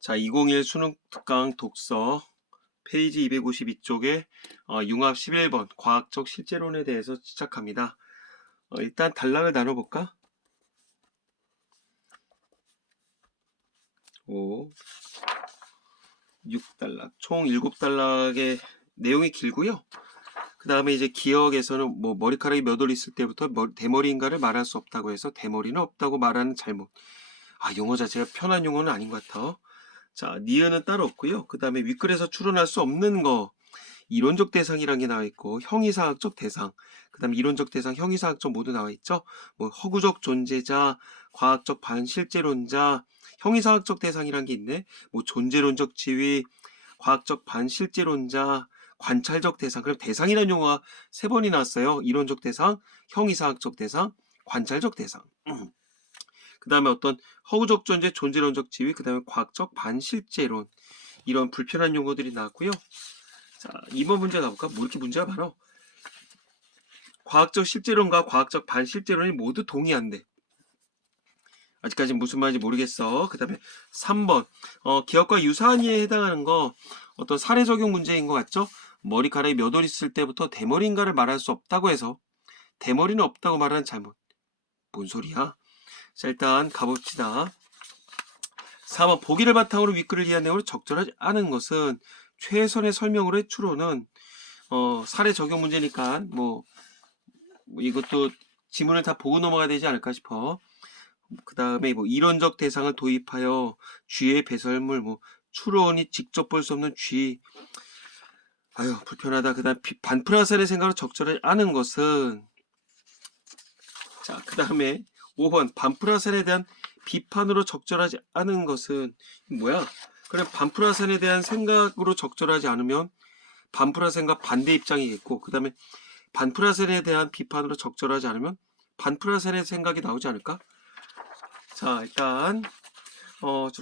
자, 2021 수능 특강 독서 페이지 252쪽에 융합 11번 과학적 실제론에 대해서 시작합니다. 일단 단락을 나눠볼까? 5, 6단락, 총 7단락의 내용이 길고요. 그 다음에 이제 기억에서는 뭐 머리카락이 몇 올 있을 때부터 대머리인가를 말할 수 없다고 해서 대머리는 없다고 말하는 잘못. 용어 자체가 편한 용어는 아닌 것 같아. 자, 니은은 따로 없고요. 그 다음에 윗글에서 추론할 수 없는 거, 이론적 대상이라는 게 나와 있고, 형이상학적 대상, 그 다음에 이론적 대상, 형이상학적 모두 나와 있죠. 뭐 허구적 존재자, 과학적 반실제론자, 형이상학적 대상이라는 게 있네. 뭐 존재론적 지위, 과학적 반실제론자, 관찰적 대상. 그럼 대상이라는 용어가 3번이 나왔어요. 이론적 대상, 형이상학적 대상, 관찰적 대상. 그 다음에 어떤 허구적 존재, 존재론적 지위, 그 다음에 과학적 반실제론, 이런 불편한 용어들이 나왔고요. 자, 2번 문제 가볼까? 뭐 이렇게 문제가 많아? 과학적 실제론과 과학적 반실제론이 모두 동의한대. 아직까지 무슨 말인지 모르겠어. 그 다음에 3번 기억과 유사한 이에 해당하는 거 어떤 사례 적용 문제인 것 같죠? 머리카락이 몇 올 있을 때부터 대머리인가를 말할 수 없다고 해서 대머리는 없다고 말하는 잘못. 뭔 소리야? 자, 일단 가봅시다. 4번 보기를 바탕으로 윗글을 이해한 내용으로 적절하지 않은 것은 최선의 설명으로의 추론은 사례 적용 문제니까 뭐 이것도 지문을 다 보고 넘어가야 되지 않을까 싶어. 그 다음에 뭐 이론적 대상을 도입하여 쥐의 배설물, 뭐 추론이 직접 볼 수 없는 쥐. 불편하다. 그 다음 반프라셀의 생각으로 적절하지 않은 것은, 자, 그 다음에 5번 반프라셀에 대한 비판으로 적절하지 않은 것은 뭐야? 그래, 반프라셀에 대한 생각으로 적절하지 않으면 반프라셀과 반대 입장이겠고, 그 다음에 반프라셀에 대한 비판으로 적절하지 않으면 반프라셀의 생각이 나오지 않을까? 자, 일단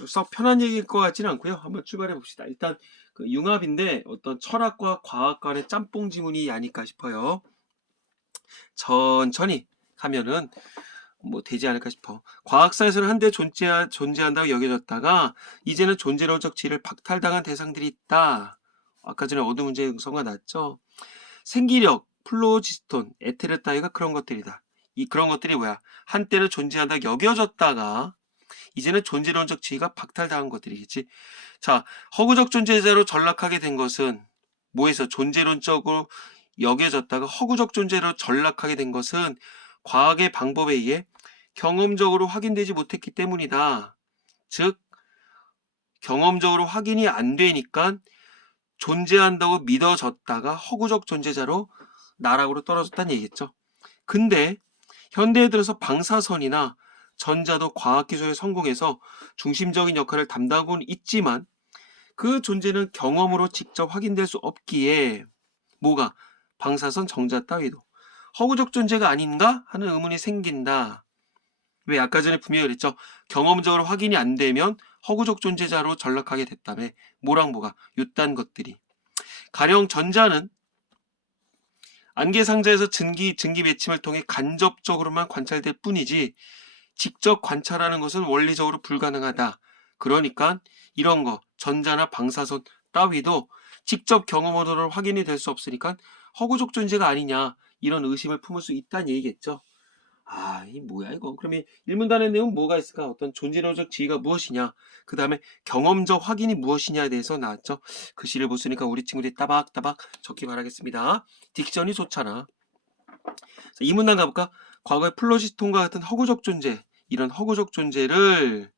썩 편한 얘기일 것 같지는 않고요. 한번 출발해 봅시다. 일단 그 융합인데 어떤 철학과 과학 간의 짬뽕 지문이 아닐까 싶어요. 천천히 하면은 뭐 되지 않을까 싶어. 과학사에서는 한때 존재한다고 여겨졌다가 이제는 존재론적 지위를 박탈당한 대상들이 있다. 아까 전에 어두 문제 응성가 났죠. 생기력, 플로지스톤, 에테르 따위가 그런 것들이다. 그런 것들이 뭐야? 한때는 존재한다고 여겨졌다가 이제는 존재론적 지위가 박탈당한 것들이겠지. 자, 허구적 존재자로 전락하게 된 것은 뭐에서 존재론적으로 여겨졌다가 허구적 존재로 전락하게 된 것은 과학의 방법에 의해 경험적으로 확인되지 못했기 때문이다. 즉, 경험적으로 확인이 안 되니까 존재한다고 믿어졌다가 허구적 존재자로 나락으로 떨어졌다는 얘기겠죠. 근데 현대에 들어서 방사선이나 전자도 과학기술에 성공해서 중심적인 역할을 담당하고는 있지만 그 존재는 경험으로 직접 확인될 수 없기에 뭐가 방사선 정자 따위도 허구적 존재가 아닌가 하는 의문이 생긴다. 왜 아까 전에 분명히 그랬죠. 경험적으로 확인이 안 되면 허구적 존재자로 전락하게 됐다며. 뭐랑 뭐가 요딴 것들이. 가령 전자는 안개 상자에서 증기 배침을 통해 간접적으로만 관찰될 뿐이지 직접 관찰하는 것은 원리적으로 불가능하다. 그러니까 이런 거 전자나 방사선 따위도 직접 경험으로 확인이 될 수 없으니까 허구적 존재가 아니냐 이런 의심을 품을 수 있다는 얘기겠죠. 이 뭐야 이거. 그러면 일문단의 내용 뭐가 있을까? 어떤 존재론적 지위가 무엇이냐, 그 다음에 경험적 확인이 무엇이냐에 대해서 나왔죠. 글씨를 못 쓰니까 우리 친구들이 따박따박 적기 바라겠습니다. 딕션이 좋잖아. 자, 이 문단 가볼까? 과거의 플로시톤과 같은 허구적 존재, 이런 허구적 존재를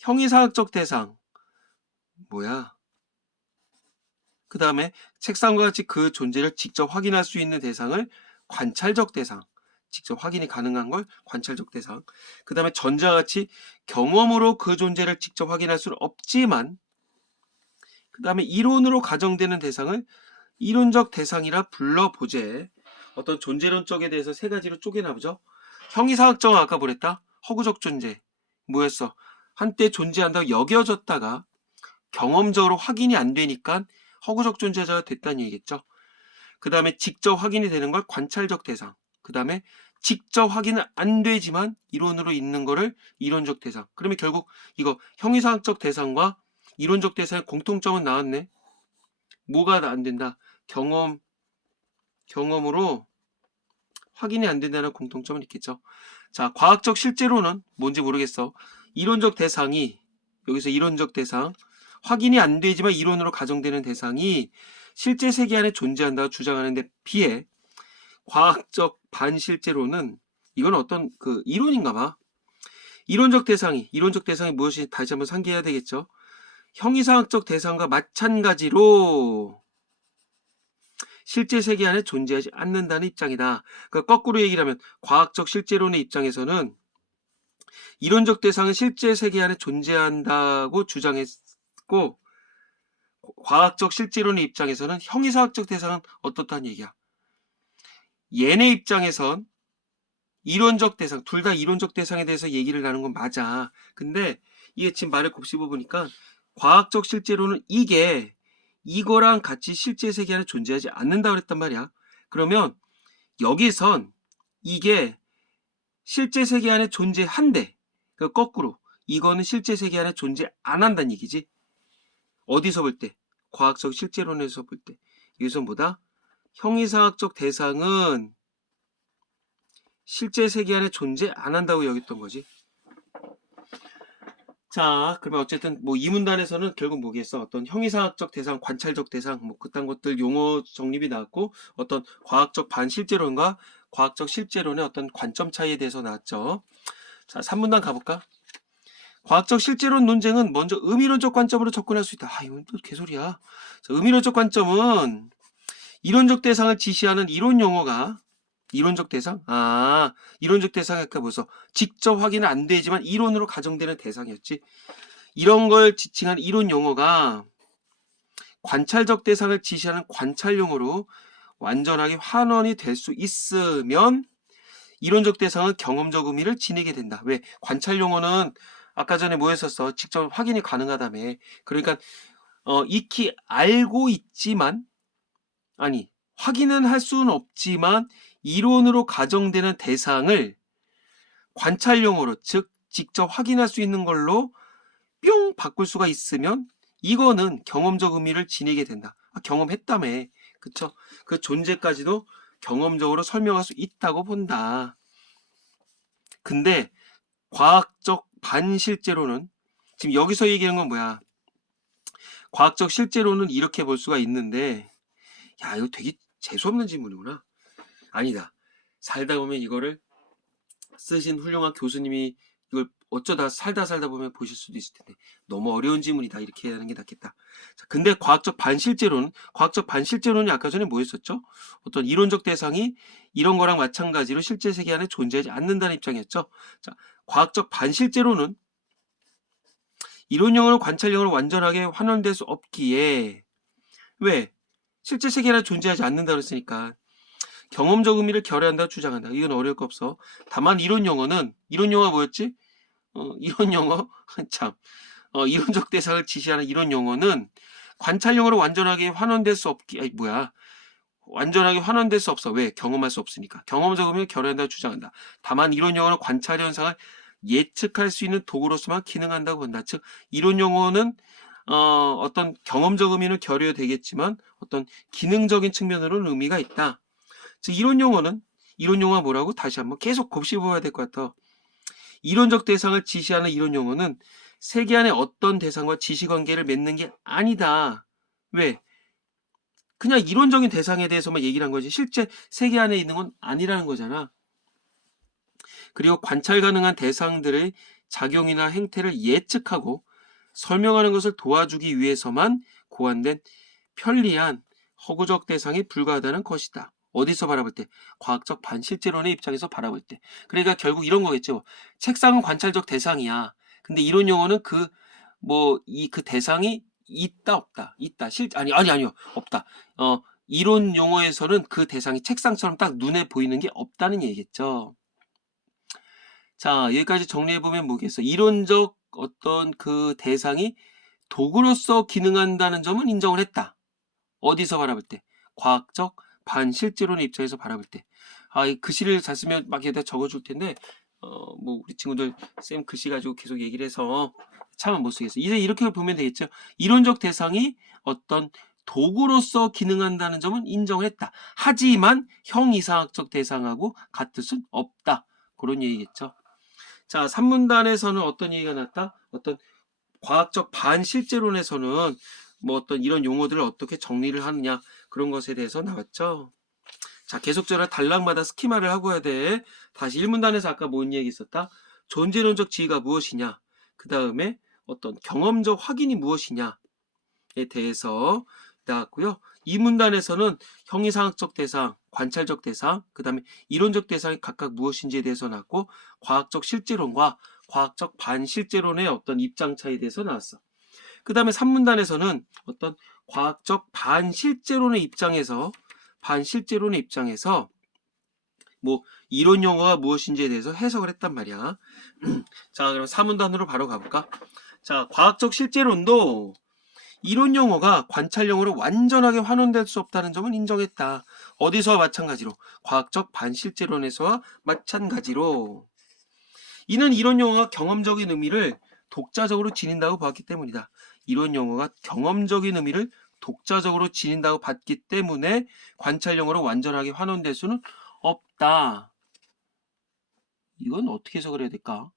형이상학적 대상 뭐야? 그 다음에 책상과 같이 그 존재를 직접 확인할 수 있는 대상을 관찰적 대상, 직접 확인이 가능한 걸 관찰적 대상. 그 다음에 전자와 같이 경험으로 그 존재를 직접 확인할 수는 없지만 그 다음에 이론으로 가정되는 대상을 이론적 대상이라 불러보재. 어떤 존재론적에 대해서 3가지로 쪼개나보죠. 형이상학적 아까 뭐랬다? 허구적 존재. 뭐였어? 한때 존재한다고 여겨졌다가 경험적으로 확인이 안 되니까 허구적 존재자가 됐다는 얘기겠죠. 그 다음에 직접 확인이 되는 걸 관찰적 대상. 그 다음에 직접 확인은 안 되지만 이론으로 있는 거를 이론적 대상. 그러면 결국 이거 형이상학적 대상과 이론적 대상의 공통점은 나왔네. 뭐가 안 된다? 경험으로 확인이 안 된다는 공통점은 있겠죠. 자, 과학적 실제로는 뭔지 모르겠어. 이론적 대상이, 여기서 이론적 대상, 확인이 안 되지만 이론으로 가정되는 대상이 실제 세계 안에 존재한다고 주장하는 데 비해 과학적 반실제로는 이건 어떤 그 이론인가 봐. 이론적 대상이 무엇이 다시 한번 상기해야 되겠죠. 형이상학적 대상과 마찬가지로 실제 세계 안에 존재하지 않는다는 입장이다. 그러니까 거꾸로 얘기를 하면 과학적 실제론의 입장에서는 이론적 대상은 실제 세계 안에 존재한다고 주장했고, 과학적 실제론의 입장에서는 형이상학적 대상은 어떻다는 얘기야. 얘네 입장에선 이론적 대상, 둘 다 이론적 대상에 대해서 얘기를 나눈 건 맞아. 근데 이게 지금 말을 곱씹어 보니까 과학적 실제로는 이거랑 같이 실제 세계 안에 존재하지 않는다 그랬단 말이야. 그러면 여기선 이게 실제 세계 안에 존재한대. 그러니까 거꾸로 이거는 실제 세계 안에 존재 안 한다는 얘기지. 어디서 볼 때? 과학적 실제론에서 볼 때. 여기서 뭐다? 형이상학적 대상은 실제 세계 안에 존재 안 한다고 여겼던 거지. 자, 그러면 어쨌든 뭐 이 문단에서는 결국 뭐겠어? 어떤 형이상학적 대상, 관찰적 대상, 뭐 그딴 것들 용어 정립이 나왔고, 어떤 과학적 반실제론과 과학적 실제론의 어떤 관점 차이에 대해서 나왔죠. 자, 3문단 가볼까? 과학적 실제론 논쟁은 먼저 의미론적 관점으로 접근할 수 있다. 이건 또 개소리야. 자, 의미론적 관점은 이론적 대상을 지시하는 이론 용어가 이론적 대상? 이론적 대상이 아까 벌써 직접 확인은 안 되지만 이론으로 가정되는 대상이었지. 이런 걸 지칭한 이론 용어가 관찰적 대상을 지시하는 관찰 용어로 완전하게 환원이 될 수 있으면 이론적 대상은 경험적 의미를 지니게 된다. 왜? 관찰 용어는 아까 전에 뭐 했었어? 직접 확인이 가능하다며. 그러니까 익히 알고 있지만 확인은 할 수는 없지만 이론으로 가정되는 대상을 관찰용어로, 즉 직접 확인할 수 있는 걸로 뿅 바꿀 수가 있으면 이거는 경험적 의미를 지니게 된다. 경험했다며. 그쵸? 그 존재까지도 경험적으로 설명할 수 있다고 본다. 근데 과학적 반실제로는 지금 여기서 얘기하는 건 뭐야? 과학적 실제로는 이렇게 볼 수가 있는데, 야, 이거 되게 재수없는 질문이구나. 아니다. 살다 보면 이거를 쓰신 훌륭한 교수님이 이걸 어쩌다 살다 보면 보실 수도 있을 텐데 너무 어려운 질문이다 이렇게 하는 게 낫겠다. 자, 근데 과학적 반실제론이 아까 전에 뭐 했었죠? 어떤 이론적 대상이 이런 거랑 마찬가지로 실제 세계 안에 존재하지 않는다는 입장이었죠. 자, 과학적 반실제론은 이론용어로 관찰용어로 완전하게 환원될 수 없기에 왜? 실제 세계 안에 존재하지 않는다 그랬으니까 경험적 의미를 결여한다고 주장한다. 이건 어려울 거 없어. 다만 이론 용어가 뭐였지? 이론 용어 참. 이론적 대상을 지시하는 이론 용어는 관찰 용어로 완전하게 환원될 수 없기. 완전하게 환원될 수 없어. 왜? 경험할 수 없으니까. 경험적 의미를 결여한다고 주장한다. 다만 이론 용어는 관찰 현상을 예측할 수 있는 도구로서만 기능한다고 본다. 즉 이론 용어는 어떤 경험적 의미는 결여되겠지만 어떤 기능적인 측면으로는 의미가 있다. 즉 이론 용어가 뭐라고? 다시 한번 계속 곱씹어봐야 될 것 같아. 이론적 대상을 지시하는 이론 용어는 세계 안에 어떤 대상과 지시관계를 맺는 게 아니다. 왜? 그냥 이론적인 대상에 대해서만 얘기를 한 거지 실제 세계 안에 있는 건 아니라는 거잖아. 그리고 관찰 가능한 대상들의 작용이나 행태를 예측하고 설명하는 것을 도와주기 위해서만 고안된 편리한 허구적 대상에 불과하다는 것이다. 어디서 바라볼 때? 과학적 반실제론의 입장에서 바라볼 때. 그러니까 결국 이런 거겠죠. 책상은 관찰적 대상이야. 근데 이론 용어는 그 대상이 있다 없다. 있다. 아니요. 없다. 이론 용어에서는 그 대상이 책상처럼 딱 눈에 보이는 게 없다는 얘기겠죠. 자, 여기까지 정리해보면 뭐겠어? 이론적 어떤 그 대상이 도구로서 기능한다는 점은 인정을 했다. 어디서 바라볼 때? 과학적 반실제론의 입장에서 바라볼 때. 이 글씨를 잘 쓰면 막 여기다 적어줄 텐데, 뭐 우리 친구들 쌤 글씨 가지고 계속 얘기를 해서 참은 못 쓰겠어요. 이제 이렇게 보면 되겠죠. 이론적 대상이 어떤 도구로서 기능한다는 점은 인정했다. 하지만 형이상학적 대상하고 같을 순 없다. 그런 얘기겠죠. 자, 3문단에서는 어떤 얘기가 났다? 어떤 과학적 반실제론에서는 뭐 어떤 이런 용어들을 어떻게 정리를 하느냐, 그런 것에 대해서 나왔죠. 자, 계속적으로 단락마다 스키마를 하고 해야 돼. 다시 1문단에서 아까 뭔 얘기 있었다? 존재론적 지위가 무엇이냐, 그 다음에 어떤 경험적 확인이 무엇이냐에 대해서 나왔고요. 2문단에서는 형이상학적 대상, 관찰적 대상, 그 다음에 이론적 대상이 각각 무엇인지에 대해서 나왔고, 과학적 실제론과 과학적 반실제론의 어떤 입장 차이에 대해서 나왔어. 그 다음에 3문단에서는 어떤 과학적 반실제론의 입장에서 뭐 이론 용어가 무엇인지에 대해서 해석을 했단 말이야. 자, 그럼 3문단으로 바로 가볼까? 자, 과학적 실제론도 이론 용어가 관찰 용어로 완전하게 환원될 수 없다는 점은 인정했다. 어디서와 마찬가지로? 과학적 반실제론에서와 마찬가지로. 이는 이론 용어가 경험적인 의미를 독자적으로 지닌다고 보았기 때문이다. 이론 용어가 경험적인 의미를 독자적으로 지닌다고 봤기 때문에 관찰 용어로 완전하게 환원될 수는 없다. 이건 어떻게 해석을 해야 될까?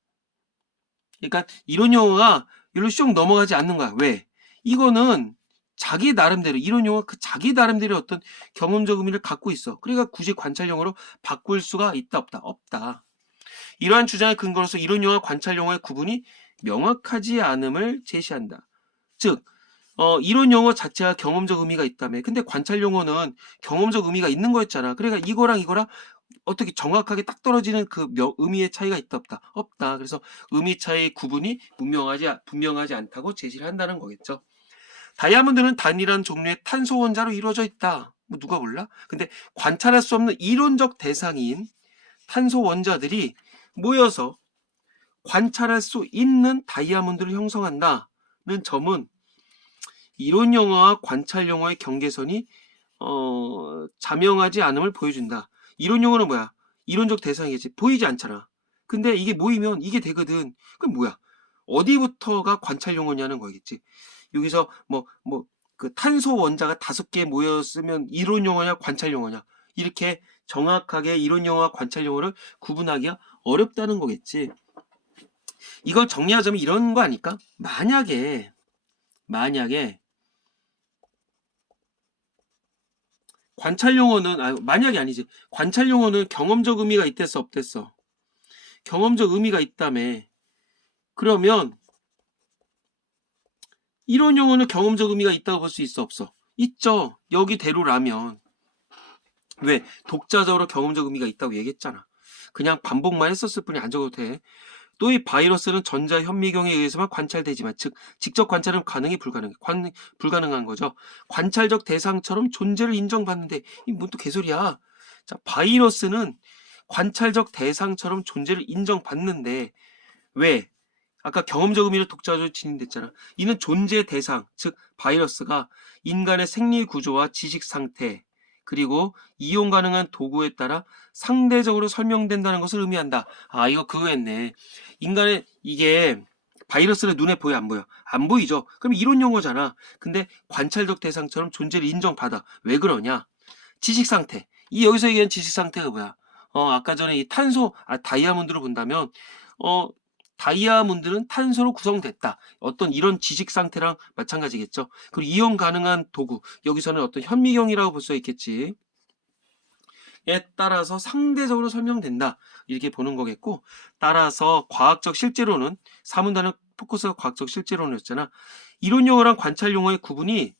그러니까 이론 용어가 이리로 쭉 넘어가지 않는 거야. 왜? 이거는 자기 나름대로, 이론 용어가 그 자기 나름대로 어떤 경험적 의미를 갖고 있어. 그러니까 굳이 관찰 용어로 바꿀 수가 있다 없다? 없다. 이러한 주장의 근거로서 이론 용어와 관찰 용어의 구분이 명확하지 않음을 제시한다. 즉, 이론 용어 자체가 경험적 의미가 있다며. 근데 관찰 용어는 경험적 의미가 있는 거였잖아. 그러니까 이거랑 어떻게 정확하게 딱 떨어지는 그 의미의 차이가 있다 없다? 없다. 그래서 의미 차이의 구분이 분명하지 않다고 제시를 한다는 거겠죠. 다이아몬드는 단일한 종류의 탄소 원자로 이루어져 있다. 뭐 누가 몰라? 근데 관찰할 수 없는 이론적 대상인 탄소 원자들이 모여서 관찰할 수 있는 다이아몬드를 형성한다는 점은 이론 용어와 관찰 용어의 경계선이 자명하지 않음을 보여준다. 이론 용어는 뭐야? 이론적 대상이겠지. 보이지 않잖아. 근데 이게 모이면 이게 되거든. 그럼 뭐야? 어디부터가 관찰 용어냐는 거겠지. 여기서 그 탄소 원자가 5개 모였으면 이론 용어냐 관찰 용어냐, 이렇게 정확하게 이론 용어와 관찰 용어를 구분하기가 어렵다는 거겠지. 이걸 정리하자면 이런 거 아닐까? 만약에 관찰 용어는 만약이 아니지. 관찰 용어는 경험적 의미가 있댔어 없댔어? 경험적 의미가 있다며. 그러면 이론 용어는 경험적 의미가 있다고 볼 수 있어 없어? 있죠. 여기대로라면. 왜? 독자적으로 경험적 의미가 있다고 얘기했잖아. 그냥 반복만 했었을 뿐이 안 적어도 돼. 또 이 바이러스는 전자 현미경에 의해서만 관찰되지만, 즉 직접 관찰은 불가능한 거죠. 관찰적 대상처럼 존재를 인정받는데, 이 뭔 또 개소리야. 자, 바이러스는 관찰적 대상처럼 존재를 인정받는데, 왜? 아까 경험적 의미로 독자적으로 진행됐잖아. 이는 존재 대상, 즉 바이러스가 인간의 생리 구조와 지식 상태, 그리고 이용 가능한 도구에 따라 상대적으로 설명된다는 것을 의미한다. 이거 그거였네. 인간의 이게 바이러스는 눈에 보여 안 보여? 안 보이죠. 그럼 이론 용어잖아. 근데 관찰적 대상처럼 존재를 인정받아. 왜 그러냐? 지식 상태. 이 여기서 얘기한 지식 상태가 뭐야? 아까 전에 이 다이아몬드로 본다면 다이아몬드는 탄소로 구성됐다. 어떤 이런 지식 상태랑 마찬가지겠죠. 그리고 이용 가능한 도구. 여기서는 어떤 현미경이라고 볼 수 있겠지. 에 따라서 상대적으로 설명된다. 이렇게 보는 거겠고, 따라서 과학적 실제로는 3문단은 포커스가 과학적 실제론이었잖아. 이론 용어랑 관찰 용어의 구분이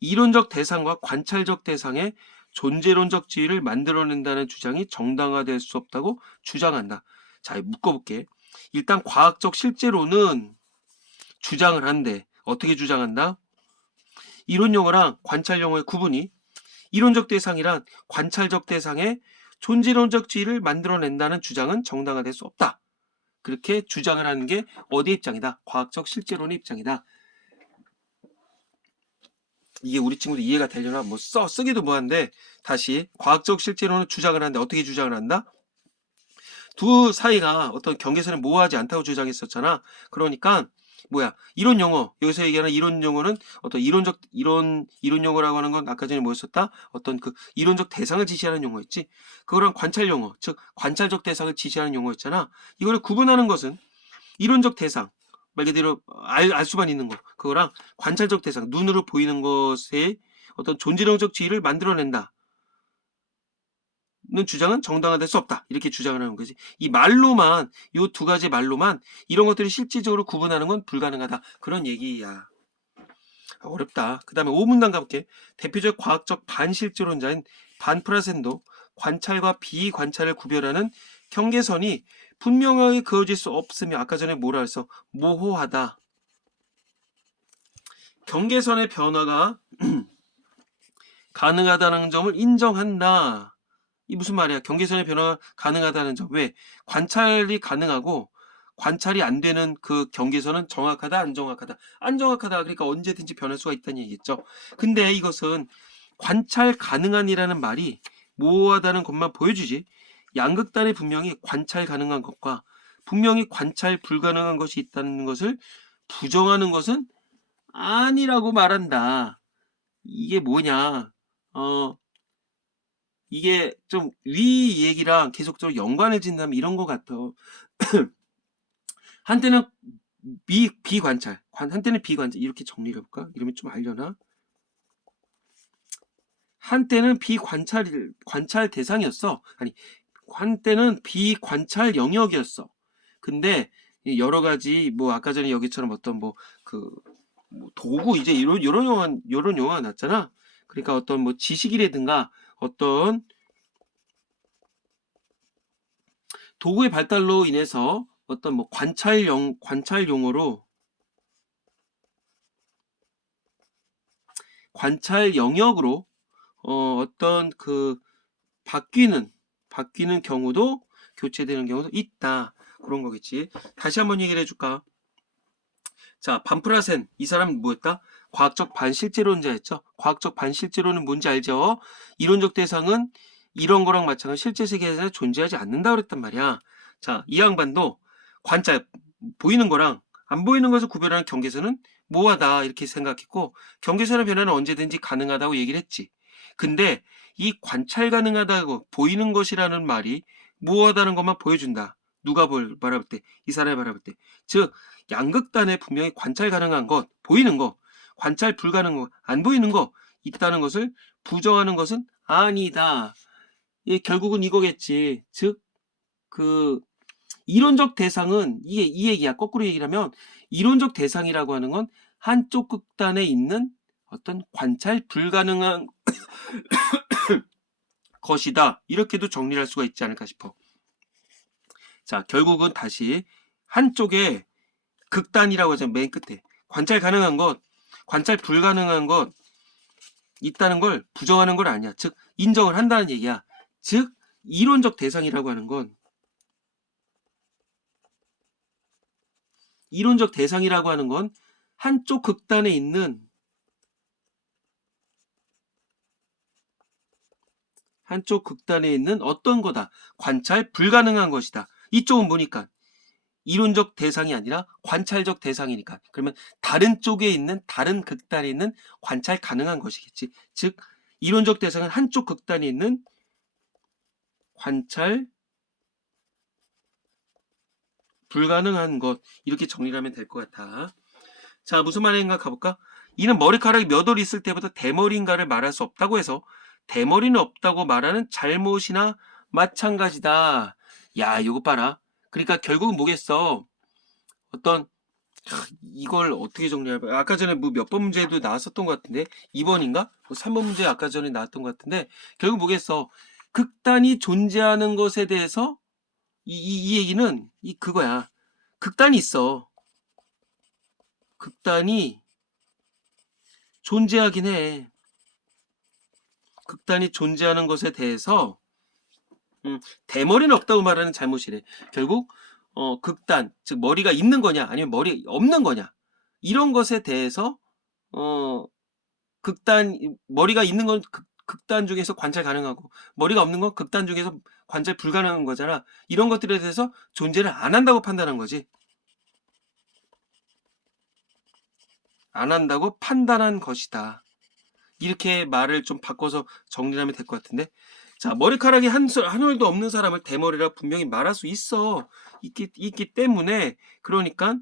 이론적 대상과 관찰적 대상의 존재론적 지위를 만들어낸다는 주장이 정당화될 수 없다고 주장한다. 자, 묶어볼게. 일단 과학적 실제로는 주장을 한대. 어떻게 주장한다? 이론 용어랑 관찰 용어의 구분이 이론적 대상이란 관찰적 대상의 존재론적 지위를 만들어낸다는 주장은 정당화될 수 없다. 그렇게 주장을 하는 게 어디 입장이다? 과학적 실제론의 입장이다. 이게 우리 친구도 이해가 되려나? 뭐 쓰기도 뭐한데, 다시 과학적 실제로는 주장을 하는데 어떻게 주장을 한다? 두 사이가 어떤 경계선을 모호하지 않다고 주장했었잖아. 그러니까 뭐야, 이론 용어, 여기서 얘기하는 이론 용어는 어떤 이론 용어라고 하는 건 아까 전에 뭐였었다? 어떤 그 이론적 대상을 지시하는 용어였지. 그거랑 관찰 용어, 즉 관찰적 대상을 지시하는 용어였잖아. 이거를 구분하는 것은 이론적 대상, 말 그대로 알 수만 있는 거, 그거랑 관찰적 대상, 눈으로 보이는 것의 어떤 존재론적 지위를 만들어낸다 는 주장은 정당화될 수 없다. 이렇게 주장을 하는 거지. 이 말로만, 요 두 가지 말로만 이런 것들을 실질적으로 구분하는 건 불가능하다. 그런 얘기야. 어렵다. 그 다음에 5문단 가볼게. 대표적 과학적 반실제론자인 반프라센도 관찰과 비관찰을 구별하는 경계선이 분명하게 그어질 수 없으며, 아까 전에 뭐라 했어? 모호하다. 경계선의 변화가 가능하다는 점을 인정한다. 이 무슨 말이야? 경계선의 변화가 가능하다는 점. 왜? 관찰이 가능하고 관찰이 안 되는 그 경계선은 정확하다, 안 정확하다. 안 정확하다. 그러니까 언제든지 변할 수가 있다는 얘기겠죠. 근데 이것은 관찰 가능한이라는 말이 모호하다는 것만 보여주지, 양극단에 분명히 관찰 가능한 것과 분명히 관찰 불가능한 것이 있다는 것을 부정하는 것은 아니라고 말한다. 이게 뭐냐? 이게 좀 위 얘기랑 계속적으로 연관해진다면 이런 것 같아. 한때는 비관찰, 한때는 비관찰, 이렇게 정리를 해볼까? 이러면 좀 알려나? 한때는 관찰 대상이었어. 아니, 한때는 비관찰 영역이었어. 근데 여러 가지 뭐 아까 전에 여기처럼 어떤 뭐 그 뭐 도구, 이제 이런 용어가 났잖아. 그러니까 어떤 뭐 지식이라든가 어떤 도구의 발달로 인해서 어떤 뭐 관찰 용어로 관찰 영역으로 어떤 그 바뀌는 경우도, 교체되는 경우도 있다. 그런 거겠지. 다시 한번 얘기를 해줄까? 자, 반프라센, 이 사람은 뭐였다? 과학적 반실제론자였죠. 과학적 반실제론은 뭔지 알죠? 이론적 대상은 이런 거랑 마찬가지로 실제 세계에서 존재하지 않는다 그랬단 말이야. 자, 이 양반도 관찰, 보이는 거랑 안 보이는 것을 구별하는 경계선은 모호하다 이렇게 생각했고, 경계선의 변화는 언제든지 가능하다고 얘기를 했지. 근데 이 관찰 가능하다고 보이는 것이라는 말이 모호하다는 것만 보여준다. 누가 바라볼 때, 이 사람이 바라볼 때. 즉, 양극단에 분명히 관찰 가능한 것, 보이는 것, 관찰 불가능한 것, 안 보이는 것 있다는 것을 부정하는 것은 아니다. 예, 결국은 이거겠지. 즉, 그 이론적 대상은 이게 이 얘기야. 거꾸로 얘기를 하면 이론적 대상이라고 하는 건 한쪽 극단에 있는 어떤 관찰 불가능한 것이다. 이렇게도 정리를 할 수가 있지 않을까 싶어. 자, 결국은 다시 한쪽에 극단이라고 하죠. 맨 끝에 관찰 가능한 것, 관찰 불가능한 것 있다는 걸 부정하는 건 아니야. 즉 인정을 한다는 얘기야. 즉 이론적 대상이라고 하는 건, 이론적 대상이라고 하는 건 한쪽 극단에 있는 어떤 거다. 관찰 불가능한 것이다. 이쪽은 뭐니까? 이론적 대상이 아니라 관찰적 대상이니까. 그러면 다른 쪽에 있는, 다른 극단에 있는 관찰 가능한 것이겠지. 즉 이론적 대상은 한쪽 극단에 있는 관찰 불가능한 것, 이렇게 정리를 하면 될 것 같아. 자, 무슨 말인가 가볼까? 이는 머리카락이 몇 올 있을 때부터 대머리인가를 말할 수 없다고 해서 대머리는 없다고 말하는 잘못이나 마찬가지다. 야, 이거 봐라. 그러니까 결국은 뭐겠어? 어떤, 이걸 어떻게 정리할까? 아까 전에 뭐 몇 번 문제도 나왔었던 것 같은데 2번인가? 3번 문제 아까 전에 나왔던 것 같은데, 결국 뭐겠어? 극단이 존재하는 것에 대해서 이 얘기는 그거야. 극단이 있어. 극단이 존재하긴 해. 극단이 존재하는 것에 대해서 대머리는 없다고 말하는 잘못이래. 결국 극단, 즉 머리가 있는 거냐 아니면 머리 없는 거냐, 이런 것에 대해서 머리가 있는 건 극단 중에서 관찰 가능하고 머리가 없는 건 극단 중에서 관찰 불가능한 거잖아. 이런 것들에 대해서 존재를 안 한다고 판단한 거지. 안 한다고 판단한 것이다. 이렇게 말을 좀 바꿔서 정리하면 될 것 같은데. 자, 머리카락이 한 올도 없는 사람을 대머리라 분명히 말할 수 있기 때문에, 그러니까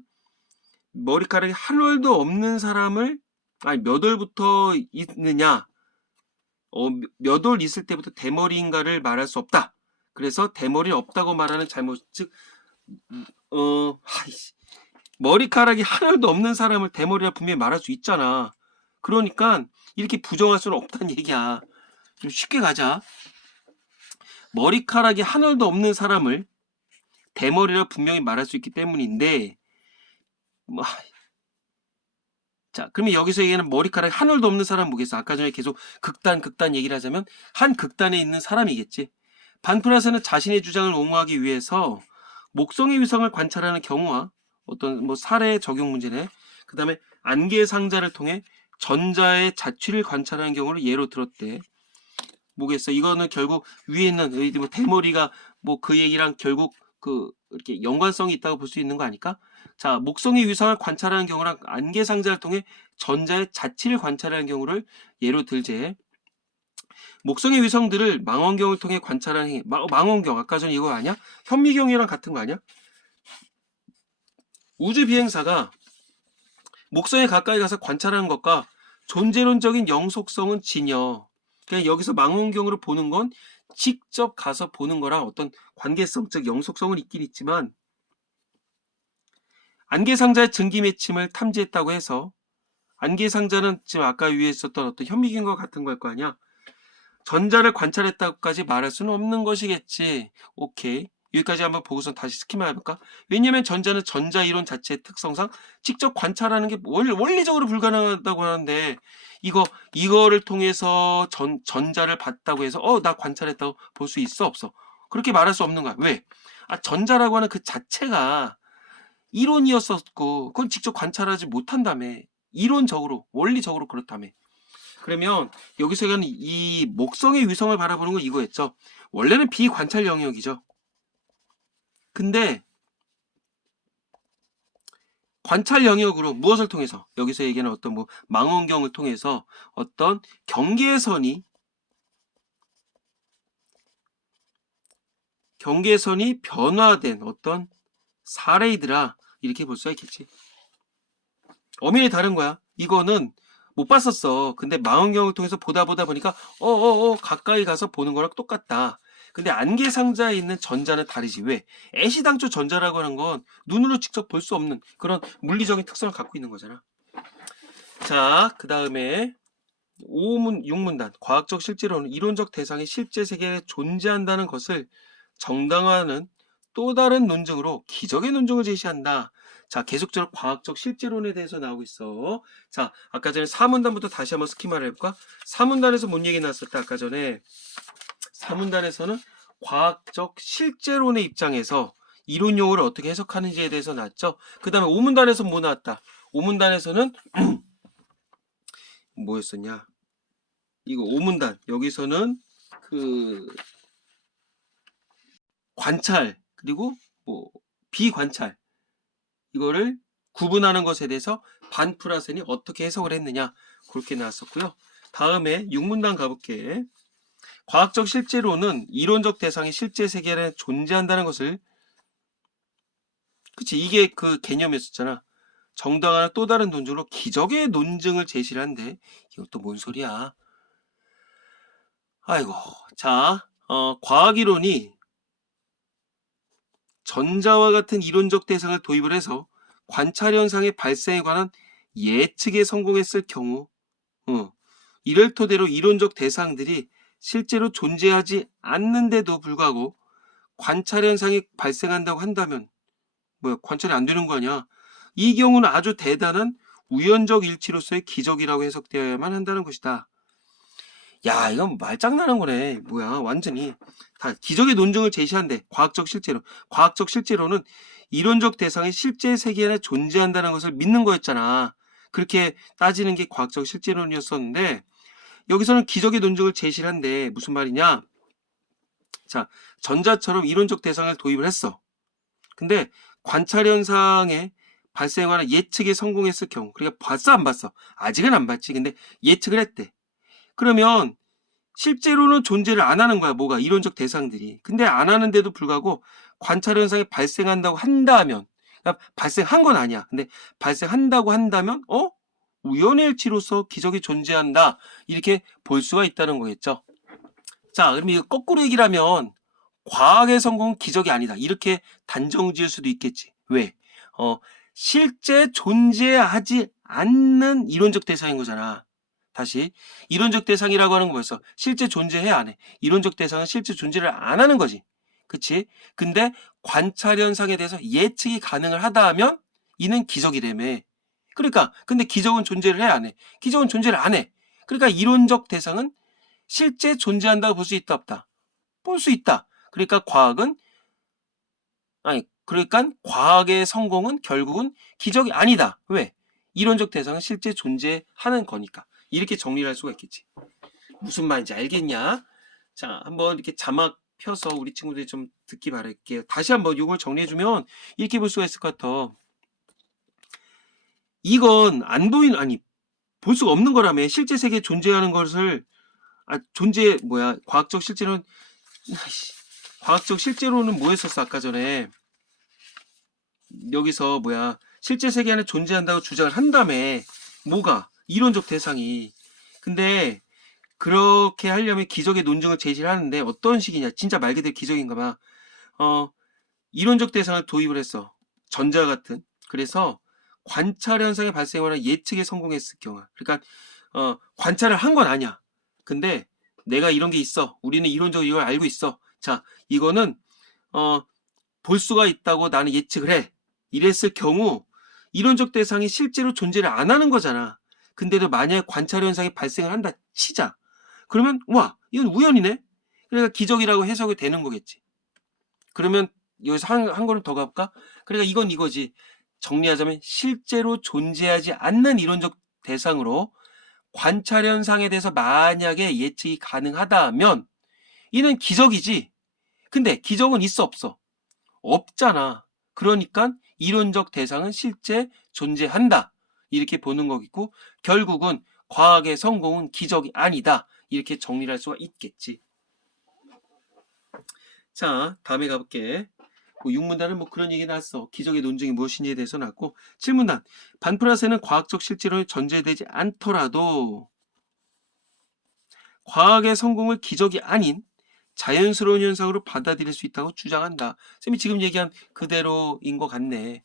머리카락이 한 올도 없는 사람을, 아니 몇 올부터 있느냐, 몇 올 있을 때부터 대머리인가를 말할 수 없다. 그래서 대머리 없다고 말하는 잘못, 즉 머리카락이 한 올도 없는 사람을 대머리라 분명히 말할 수 있잖아. 그러니까 이렇게 부정할 수는 없다는 얘기야. 좀 쉽게 가자. 머리카락이 한 올도 없는 사람을 대머리라 분명히 말할 수 있기 때문인데, 자, 그러면 여기서 얘기하는 머리카락이 한 올도 없는 사람은 뭐겠어? 아까 전에 계속 극단 얘기를 하자면 한 극단에 있는 사람이겠지. 반프라스는 자신의 주장을 옹호하기 위해서 목성의 위성을 관찰하는 경우와 어떤 사례 적용 문제네. 그 다음에 안개 상자를 통해 전자의 자취를 관찰하는 경우를 예로 들었대. 뭐겠어? 이거는 결국 위에 있는 대머리가 그 얘기랑 결국 이렇게 연관성이 있다고 볼 수 있는 거 아닐까? 자, 목성의 위성을 관찰하는 경우랑 안개 상자를 통해 전자의 자취를 관찰하는 경우를 예로 들제. 목성의 위성들을 망원경을 통해 관찰하는 행위. 망원경 아까 전에 이거 아니야? 현미경이랑 같은 거 아니야? 우주 비행사가 목성에 가까이 가서 관찰하는 것과 존재론적인 영속성은 진여. 그냥 여기서 망원경으로 보는 건 직접 가서 보는 거랑 어떤 관계성적 영속성은 있긴 있지만, 안개상자의 증기맺힘을 탐지했다고 해서, 안개상자는 지금 아까 위에 있었던 어떤 현미경과 같은 걸 거 아니야? 전자를 관찰했다고까지 말할 수는 없는 것이겠지. 오케이. 여기까지 한번 보고서 다시 스키마 해볼까? 왜냐면 전자는 전자이론 자체의 특성상 직접 관찰하는 게 원리적으로 불가능하다고 하는데, 이거를 통해서 전자를 봤다고 해서 나 관찰했다고 볼 수 있어 없어? 그렇게 말할 수 없는 거야. 왜? 전자라고 하는 그 자체가 이론이었었고 그건 직접 관찰하지 못한다며. 이론적으로 원리적으로 그렇다며. 그러면 여기서 얘기하는 이 목성의 위성을 바라보는 건 이거였죠. 원래는 비관찰 영역이죠. 근데 관찰 영역으로 무엇을 통해서, 여기서 얘기하는 어떤 망원경을 통해서 어떤 경계선이 변화된 어떤 사례이더라, 이렇게 볼 수가 있겠지. 엄연히 다른 거야. 이거는 못 봤었어. 근데 망원경을 통해서 보다 보니까 가까이 가서 보는 거랑 똑같다. 근데 안개 상자에 있는 전자는 다르지. 왜? 애시당초 전자라고 하는 건 눈으로 직접 볼 수 없는 그런 물리적인 특성을 갖고 있는 거잖아. 자, 그 다음에 6문단. 과학적 실제로는 이론적 대상이 실제 세계에 존재한다는 것을 정당화하는 또 다른 논증으로 기적의 논증을 제시한다. 자, 계속적으로 과학적 실제론에 대해서 나오고 있어. 자, 아까 전에 4문단부터 다시 한번 스키마를 해볼까? 4문단에서 뭔 얘기 나왔었다, 아까 전에. 4문단에서는 과학적 실제론의 입장에서 이론 용어를 어떻게 해석하는지에 대해서 나왔죠. 그 다음에 5문단에서 뭐 나왔다? 5문단에서는 뭐였었냐? 이거 5문단. 여기서는 관찰, 그리고 비관찰, 이거를 구분하는 것에 대해서 반프라센이 어떻게 해석을 했느냐, 그렇게 나왔었고요. 다음에 6문단 가볼게. 과학적 실제로는 이론적 대상이 실제 세계 안에 존재한다는 것을, 그치, 이게 그 개념이었었잖아. 정당화는 또 다른 논증으로 기적의 논증을 제시를 한대. 이것도 뭔 소리야? 아이고. 자, 과학이론이 전자와 같은 이론적 대상을 도입을 해서 관찰 현상의 발생에 관한 예측에 성공했을 경우, 이를 토대로 이론적 대상들이 실제로 존재하지 않는데도 불구하고 관찰 현상이 발생한다고 한다면, 관찰이 안 되는 거 아니야? 이 경우는 아주 대단한 우연적 일치로서의 기적이라고 해석되어야만 한다는 것이다. 야, 이건 말장난한 거네. 뭐야, 완전히 다 기적의 논증을 제시한대. 과학적 실제로는 이론적 대상이 실제 세계 안에 존재한다는 것을 믿는 거였잖아. 그렇게 따지는 게 과학적 실제론이었었는데 여기서는 기적의 논증을 제시를 한데 무슨 말이냐? 자, 전자처럼 이론적 대상을 도입을 했어. 근데 관찰 현상의 발생하는 예측에 성공했을 경우, 그러니까 봤어 안 봤어? 아직은 안 봤지. 근데 예측을 했대. 그러면 실제로는 존재를 안 하는 거야. 뭐가 이론적 대상들이. 근데 안 하는데도 불구하고 관찰 현상이 발생한다고 한다면, 그러니까 발생한 건 아니야. 근데 발생한다고 한다면 우연의 일치로서 기적이 존재한다. 이렇게 볼 수가 있다는 거겠죠. 자, 그럼 이거 거꾸로 얘기를 하면 과학의 성공은 기적이 아니다. 이렇게 단정 지을 수도 있겠지. 왜? 실제 존재하지 않는 이론적 대상인 거잖아. 다시 이론적 대상이라고 하는 거 뭐였어? 실제 존재해 안 해? 이론적 대상은 실제 존재를 안 하는 거지. 그치? 근데 관찰 현상에 대해서 예측이 가능을 하다 하면 이는 기적이라며. 그러니까 근데 기적은 존재를 해 안 해? 기적은 존재를 안 해. 그러니까 이론적 대상은 실제 존재한다고 볼 수 있다 없다? 볼 수 있다. 그러니까 과학의 성공은 결국은 기적이 아니다. 왜? 이론적 대상은 실제 존재하는 거니까. 이렇게 정리를 할 수가 있겠지. 무슨 말인지 알겠냐? 자, 한번 이렇게 자막 펴서 우리 친구들이 좀 듣기 바랄게요. 다시 한번 이걸 정리해주면 이렇게 볼 수가 있을 것 같아. 이건 안 보이는, 아니, 볼 수가 없는 거라며. 실제 세계에 존재하는 것을, 과학적 실제로는, 과학적 실제로는 뭐 했었어, 아까 전에. 여기서 실제 세계 안에 존재한다고 주장을 한다며. 뭐가? 이론적 대상이. 근데 그렇게 하려면 기적의 논증을 제시를 하는데 어떤 식이냐? 진짜 말 그대로 기적인가 봐. 이론적 대상을 도입을 했어. 전자 같은. 그래서 관찰 현상의 발생에 관한 예측에 성공했을 경우. 그러니까 관찰을 한 건 아니야. 근데 내가 이런 게 있어. 우리는 이론적으로 이걸 알고 있어. 자, 이거는 볼 수가 있다고 나는 예측을 해. 이랬을 경우 이론적 대상이 실제로 존재를 안 하는 거잖아. 근데도 만약에 관찰 현상이 발생을 한다 치자. 그러면 와, 이건 우연이네. 그러니까 기적이라고 해석이 되는 거겠지. 그러면 여기서 한 걸음 더 가볼까? 그러니까 이건 이거지. 정리하자면 실제로 존재하지 않는 이론적 대상으로 관찰 현상에 대해서 만약에 예측이 가능하다면 이는 기적이지. 근데 기적은 있어 없어? 없잖아. 그러니까 이론적 대상은 실제 존재한다. 이렇게 보는 거겠고 결국은 과학의 성공은 기적이 아니다. 이렇게 정리를 할 수가 있겠지. 자, 다음에 가볼게. 6문단은 그런 얘기 나왔어. 기적의 논증이 무엇인지에 대해서 나왔고 7문단. 반프라세는 과학적 실제론이 전제되지 않더라도 과학의 성공을 기적이 아닌 자연스러운 현상으로 받아들일 수 있다고 주장한다. 쌤이 지금 얘기한 그대로인 것 같네.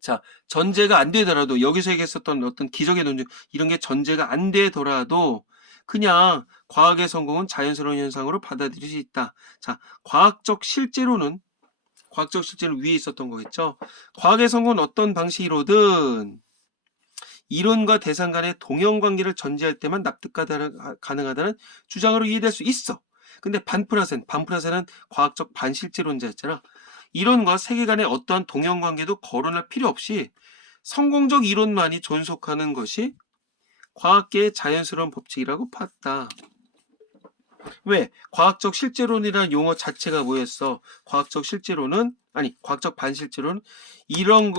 자, 전제가 안 되더라도 여기서 얘기했었던 어떤 기적의 논증 이런 게 전제가 안 되더라도 그냥 과학의 성공은 자연스러운 현상으로 받아들일 수 있다. 자, 과학적 실제로는 위에 있었던 거겠죠. 과학의 성공은 어떤 방식으로든 이론과 대상 간의 동형관계를 전제할 때만 납득 가능하다는 주장으로 이해될 수 있어. 근데 반프라세는 과학적 반실제론자였잖아. 이론과 세계 간의 어떠한 동형관계도 거론할 필요 없이 성공적 이론만이 존속하는 것이 과학계의 자연스러운 법칙이라고 봤다. 왜? 과학적 실제론이라는 용어 자체가 뭐였어? 과학적 반실제론은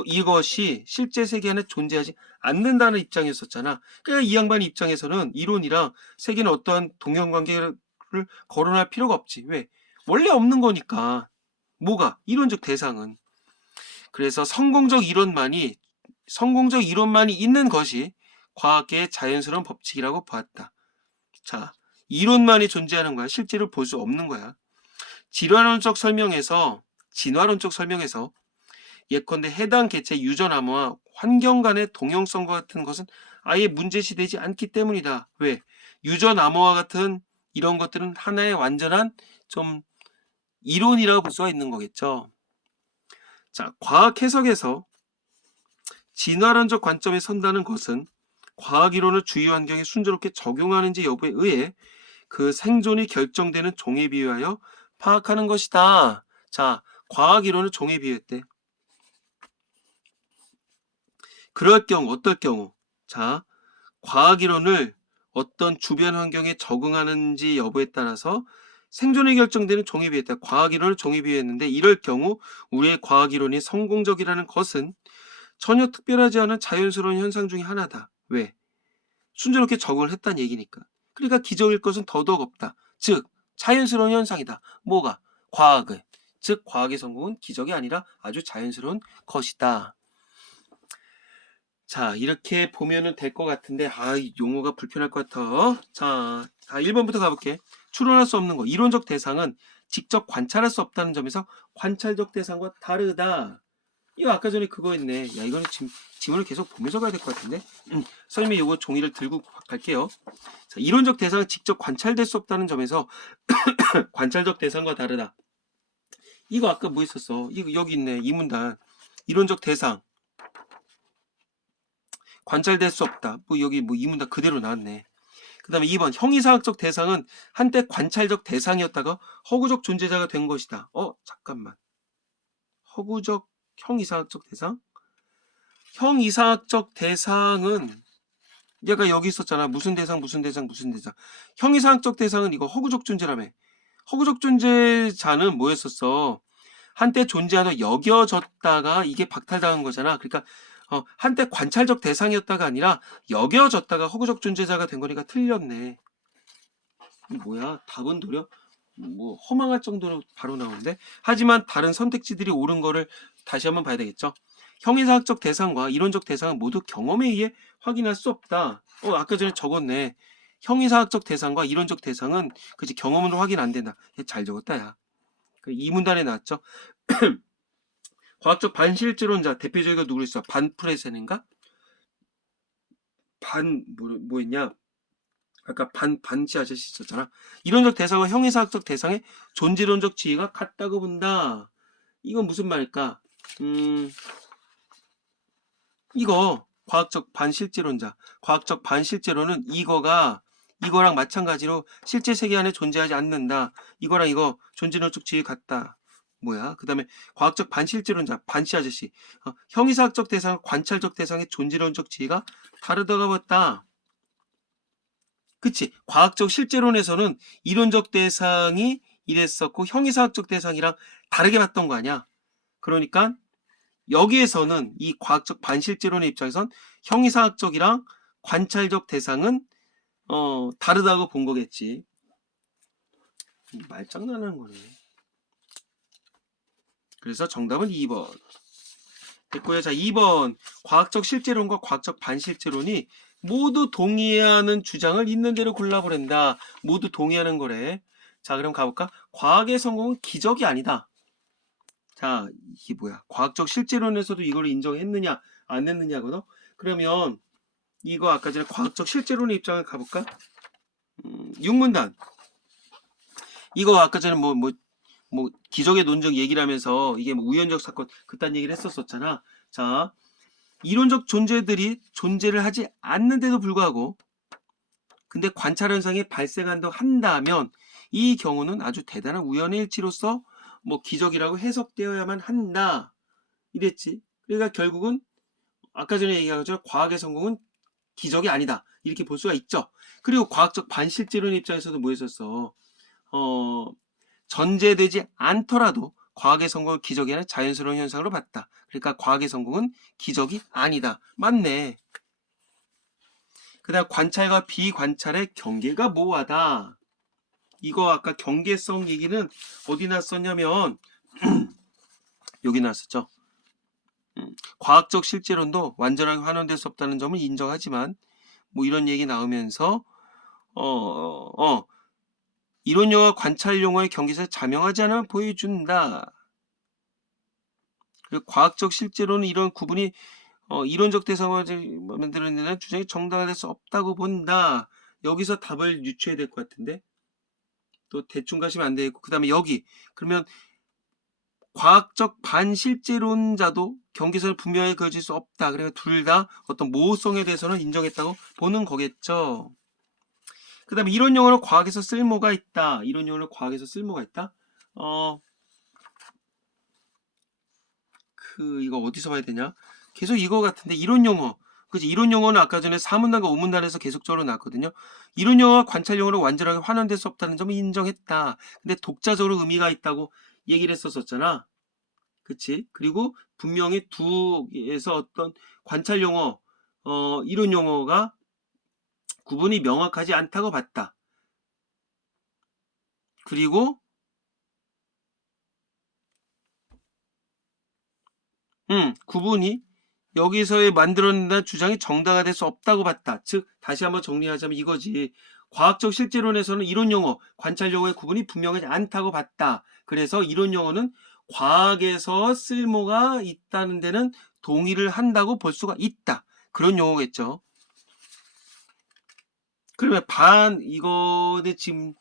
이것이 실제 세계 안에 존재하지 않는다는 입장이었었잖아. 그러니까 이 양반의 입장에서는 이론이랑 세계는 어떠한 동형관계를 거론할 필요가 없지. 왜? 원래 없는 거니까. 뭐가? 이론적 대상은. 그래서 성공적 이론만이 있는 것이 과학계의 자연스러운 법칙이라고 보았다. 자, 이론만이 존재하는 거야. 실제로 볼 수 없는 거야. 진화론적 설명에서 예컨대 해당 개체 유전암호와 환경 간의 동형성과 같은 것은 아예 문제시되지 않기 때문이다. 왜? 유전암호와 같은 이런 것들은 하나의 완전한 좀 이론이라고 볼 수가 있는 거겠죠. 자, 과학 해석에서 진화론적 관점에 선다는 것은 과학 이론을 주위 환경에 순조롭게 적용하는지 여부에 의해 그 생존이 결정되는 종에 비유하여 파악하는 것이다. 자, 과학 이론을 종에 비유했대. 그럴 경우 어떨 경우? 자, 과학이론을 어떤 주변 환경에 적응하는지 여부에 따라서 생존이 결정되는 종이비였다. 과학이론을 종이비했는데 이럴 경우 우리의 과학이론이 성공적이라는 것은 전혀 특별하지 않은 자연스러운 현상 중에 하나다. 왜? 순조롭게 적응을 했다는 얘기니까. 그러니까 기적일 것은 더더욱 없다. 즉 자연스러운 현상이다. 뭐가? 과학은. 즉 과학의 성공은 기적이 아니라 아주 자연스러운 것이다. 자, 이렇게 보면은 될 것 같은데, 이 용어가 불편할 것 같아. 자, 1번부터 가볼게. 추론할 수 없는 거. 이론적 대상은 직접 관찰할 수 없다는 점에서 관찰적 대상과 다르다. 이거 아까 전에 그거 했네. 야, 이거는 지문을 계속 보면서 가야 될 것 같은데. 선생님이 이거 종이를 들고 갈게요. 자, 이론적 대상은 직접 관찰될 수 없다는 점에서 관찰적 대상과 다르다. 이거 아까 뭐 있었어? 이거 여기 있네. 이 문단. 이론적 대상. 관찰될 수 없다. 뭐 여기 뭐 이 문단 그대로 나왔네. 그 다음에 2번 형이상학적 대상은 한때 관찰적 대상이었다가 허구적 존재자가 된 것이다. 잠깐만. 허구적 형이상학적 대상? 형이상학적 대상은 얘가 여기 있었잖아. 무슨 대상 무슨 대상 무슨 대상. 형이상학적 대상은 이거 허구적 존재라며. 허구적 존재자는 뭐였었어? 한때 존재하다 여겨졌다가 이게 박탈당한 거잖아. 그러니까 한때 관찰적 대상이었다가 아니라 여겨졌다가 허구적 존재자가 된 거니까 틀렸네. 뭐야? 답은 도려 뭐 허망할 정도로 바로 나오는데. 하지만 다른 선택지들이 옳은 거를 다시 한번 봐야 되겠죠. 형이상학적 대상과 이론적 대상은 모두 경험에 의해 확인할 수 없다. 아까 전에 적었네. 형이상학적 대상과 이론적 대상은 그치 경험으로 확인 안 된다. 잘 적었다 야. 이 문단에 나왔죠. 과학적 반실제론자 대표적인 누구 있어? 반프레센인가? 뭐였냐? 아까 반치 아저씨 있었잖아. 이론적 대상과 형이상학적 대상의 존재론적 지위가 같다고 본다. 이건 무슨 말일까? 이거 과학적 반실제론자. 과학적 반실제론은 이거랑 마찬가지로 실제 세계 안에 존재하지 않는다. 이거랑 이거 존재론적 지위 같다. 뭐야? 그 다음에 과학적 반실제론자, 반치 아저씨. 형이상학적 대상, 관찰적 대상의 존재론적 지위가 다르다고 봤다. 그치? 과학적 실제론에서는 이론적 대상이 이랬었고 형이상학적 대상이랑 다르게 봤던 거 아니야? 그러니까 여기에서는 이 과학적 반실제론의 입장에선 형이상학적이랑 관찰적 대상은 다르다고 본 거겠지. 말장난하는 거네. 그래서 정답은 2번. 됐고요. 자, 2번. 과학적 실제론과 과학적 반실제론이 모두 동의하는 주장을 있는 대로 골라보랜다. 모두 동의하는 거래. 자, 그럼 가볼까? 과학의 성공은 기적이 아니다. 자, 이게 뭐야? 과학적 실제론에서도 이걸 인정했느냐, 안 했느냐거든? 그러면 이거 아까 전에 과학적 실제론의 입장을 가볼까? 6문단. 이거 아까 전에 뭐 기적의 논적 얘기를 하면서 이게 뭐 우연적 사건 그딴 얘기를 했었잖아. 자, 이론적 존재들이 존재를 하지 않는데도 불구하고 근데 관찰 현상이 발생한다고 한다면 이 경우는 아주 대단한 우연의 일치로서 뭐 기적이라고 해석되어야만 한다. 이랬지. 그러니까 결국은 아까 전에 얘기한 것처럼 과학의 성공은 기적이 아니다. 이렇게 볼 수가 있죠. 그리고 과학적 반실제론 입장에서도 뭐 했었어? 전제되지 않더라도 과학의 성공을 기적이 아니라 자연스러운 현상으로 봤다. 그러니까 과학의 성공은 기적이 아니다. 맞네. 그 다음 관찰과 비관찰의 경계가 모호하다. 이거 아까 경계성 얘기는 어디 났었냐면 여기 나왔었죠. 과학적 실제론도 완전하게 환원될 수 없다는 점을 인정하지만 뭐 이런 얘기 나오면서 이론 용어와 관찰 용어의 경계에서 자명하지 않으면 보여준다. 그리고 과학적 실제로는 이런 구분이 이론적 대상을 만들어내는 주장이 정당화될 수 없다고 본다. 여기서 답을 유추해야 될 것 같은데 또 대충 가시면 안 되고 그 다음에 여기 그러면 과학적 반실제론자도 경계선을 분명하게 그어질 수 없다. 그러니까 둘 다 어떤 모호성에 대해서는 인정했다고 보는 거겠죠. 그 다음에 이론 용어는 과학에서 쓸모가 있다. 이론 용어는 과학에서 쓸모가 있다. 이거 어디서 봐야 되냐? 계속 이거 같은데 이론 용어. 그치? 이론 용어는 아까 전에 사문단과 오문단에서 계속적으로 나왔거든요. 이론 용어와 관찰 용어로 완전하게 환원될 수 없다는 점을 인정했다. 근데 독자적으로 의미가 있다고 얘기를 했었잖아. 그치? 그리고 분명히 두에서 어떤 관찰 용어, 이론 용어가 구분이 명확하지 않다고 봤다. 그리고 구분이 여기서의 만들어낸다는 주장이 정당화될 수 없다고 봤다. 즉 다시 한번 정리하자면 이거지. 과학적 실제론에서는 이론 용어, 관찰 용어의 구분이 분명하지 않다고 봤다. 그래서 이론 용어는 과학에서 쓸모가 있다는 데는 동의를 한다고 볼 수가 있다. 그런 용어겠죠. 그러면 이거는 지금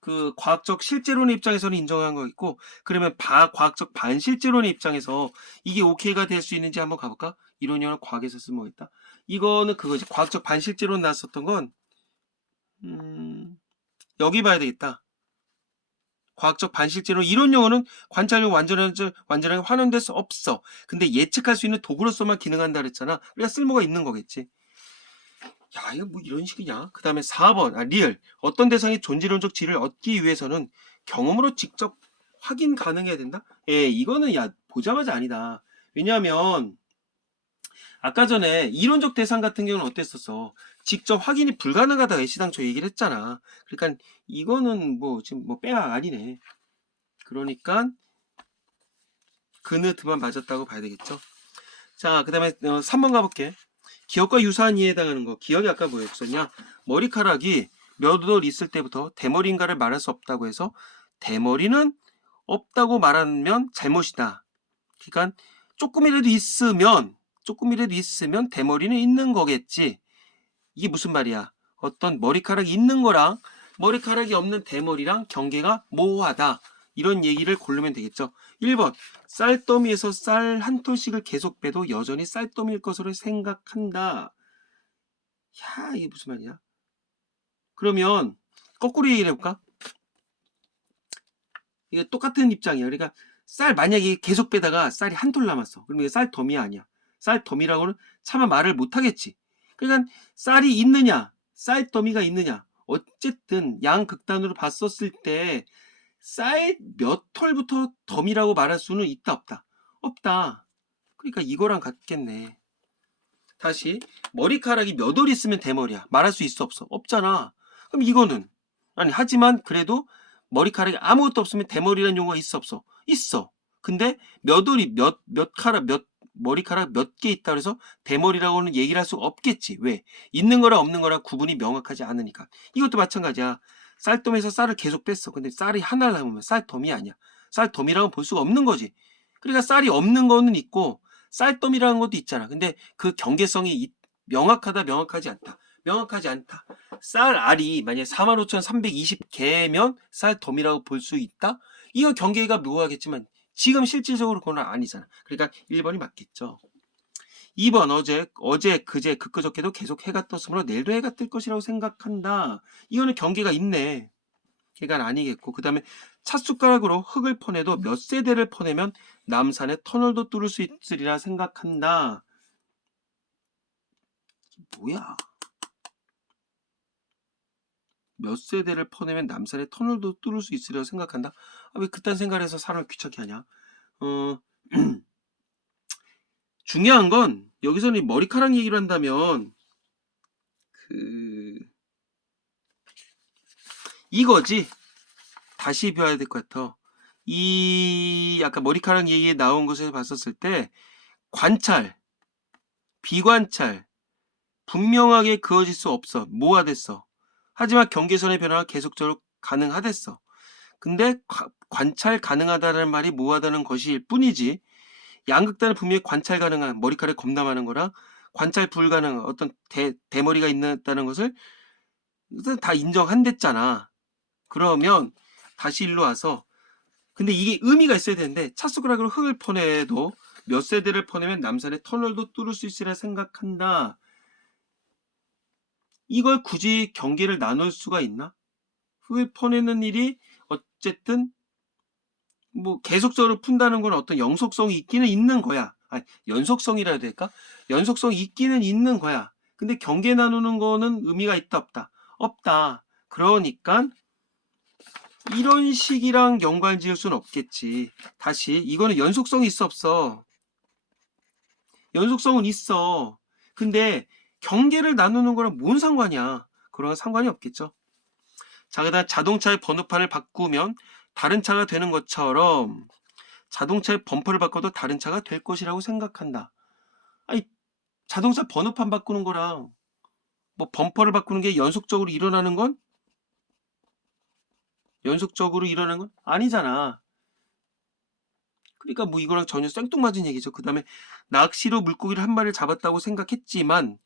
그 과학적 실제론의 입장에서는 인정한 거 있고, 그러면 과학적 반실제론의 입장에서 이게 오케이가 될 수 있는지 한번 가볼까? 이론 용어는 과학에서 쓸모있다. 이거는 그거지. 과학적 반실제론 나왔었던 건 여기 봐야 되겠다. 과학적 반실제론 이론 용어는 관찰력 완전하게 환원될 수 없어. 근데 예측할 수 있는 도구로서만 기능한다 그랬잖아. 그러니까 쓸모가 있는 거겠지. 야, 이거 뭐 이런 식이냐? 그 다음에 4번, 리얼. 어떤 대상의 존재론적 지를 얻기 위해서는 경험으로 직접 확인 가능해야 된다? 예, 이거는 야, 보자마자 아니다. 왜냐하면, 아까 전에 이론적 대상 같은 경우는 어땠었어? 직접 확인이 불가능하다고 애시당초 얘기를 했잖아. 그러니까 이거는 뭐 지금 뭐 빼야 아니네. 그러니까 그느드만 맞았다고 봐야 되겠죠. 자, 그 다음에 3번 가볼게. 기억과 유사한 이해에 해당하는 거. 기억이 아까 뭐였었냐? 머리카락이 몇 월 있을 때부터 대머리인가를 말할 수 없다고 해서 대머리는 없다고 말하면 잘못이다. 그러니까 조금이라도 있으면 대머리는 있는 거겠지. 이게 무슨 말이야? 어떤 머리카락이 있는 거랑 머리카락이 없는 대머리랑 경계가 모호하다. 이런 얘기를 고르면 되겠죠. 1번 쌀더미에서 쌀 한 톨씩을 계속 빼도 여전히 쌀더미일 것으로 생각한다. 야, 이게 무슨 말이야? 그러면 거꾸로 얘기를 해볼까? 이게 똑같은 입장이야. 그러니까 쌀 만약에 계속 빼다가 쌀이 한 톨 남았어. 그러면 이게 쌀더미 아니야. 쌀더미라고는 차마 말을 못하겠지. 그러니까 쌀이 있느냐, 쌀더미가 있느냐. 어쨌든 양극단으로 봤었을 때 쌀 몇 톨부터 덤이라고 말할 수는 있다 없다? 없다. 그러니까 이거랑 같겠네. 다시 머리카락이 몇 올 있으면 대머리야. 말할 수 있어 없어? 없잖아. 그럼 이거는 아니 하지만 그래도 머리카락이 아무것도 없으면 대머리라는 용어가 있어 없어? 있어. 근데 몇 올이 몇 머리카락 몇 개 있다 그래서 대머리라고는 얘기를 할 수가 없겠지. 왜? 있는 거랑 없는 거랑 구분이 명확하지 않으니까. 이것도 마찬가지야. 쌀돔에서 쌀을 계속 뺐어. 근데 쌀이 하나 남으면 쌀돔이 아니야. 쌀돔이라고 볼 수가 없는 거지. 그러니까 쌀이 없는 거는 있고 쌀돔이라는 것도 있잖아. 근데 그 경계성이 명확하다, 명확하지 않다. 명확하지 않다. 쌀 알이 만약에 45,320개면 쌀돔이라고 볼 수 있다? 이거 경계가 묘하겠지만 지금 실질적으로 그건 아니잖아. 그러니까 1번이 맞겠죠. 2번 어제 그제 그저께도 계속 해가 떴으므로 내일도 해가 뜰 것이라고 생각한다. 이거는 경계가 있네. 걔가 아니겠고 그 다음에 찻숟가락으로 흙을 퍼내도 몇 세대를 퍼내면 남산의 터널도 뚫을 수 있으리라 생각한다. 뭐야? 몇 세대를 퍼내면 남산의 터널도 뚫을 수 있으리라 생각한다? 왜 그딴 생각을 해서 사람을 귀찮게 하냐? 중요한 건 여기서는 머리카락 얘기를 한다면 이거지. 다시 배워야 될 것 같아. 이 아까 머리카락 얘기에 나온 것을 봤었을 때 관찰, 비관찰 분명하게 그어질 수 없어. 모아됐어. 하지만 경계선의 변화가 계속적으로 가능하댔어. 근데 관찰 가능하다는 말이 모하다는 것일 뿐이지 양극단은 분명히 관찰 가능한 머리카락이 겁나 많은 거랑 관찰 불가능한 어떤 대머리가 있다는 것을 다 인정한댔잖아. 그러면 다시 일로 와서 근데 이게 의미가 있어야 되는데 찻숟가락으로 흙을 퍼내도 몇 세대를 퍼내면 남산의 터널도 뚫을 수 있으리라 생각한다. 이걸 굳이 경계를 나눌 수가 있나? 흙을 퍼내는 일이 어쨌든 뭐 계속적으로 푼다는 건 어떤 영속성이 있기는 있는 거야. 연속성이라 해야 될까? 연속성이 있기는 있는 거야. 근데 경계 나누는 거는 의미가 있다 없다? 없다. 그러니까 이런 식이랑 연관 지을 수는 없겠지. 다시 이거는 연속성이 있어 없어? 연속성은 있어. 근데 경계를 나누는 거랑 뭔 상관이야? 그런 상관이 없겠죠. 자, 그다음 자동차의 번호판을 바꾸면 다른 차가 되는 것처럼 자동차의 범퍼를 바꿔도 다른 차가 될 것이라고 생각한다. 아니, 자동차 번호판 바꾸는 거랑 뭐 범퍼를 바꾸는 게 연속적으로 일어나는 건 아니잖아. 그러니까 뭐 이거랑 전혀 생뚱맞은 얘기죠. 그 다음에 낚시로 물고기를 한 마리를 잡았다고 생각했지만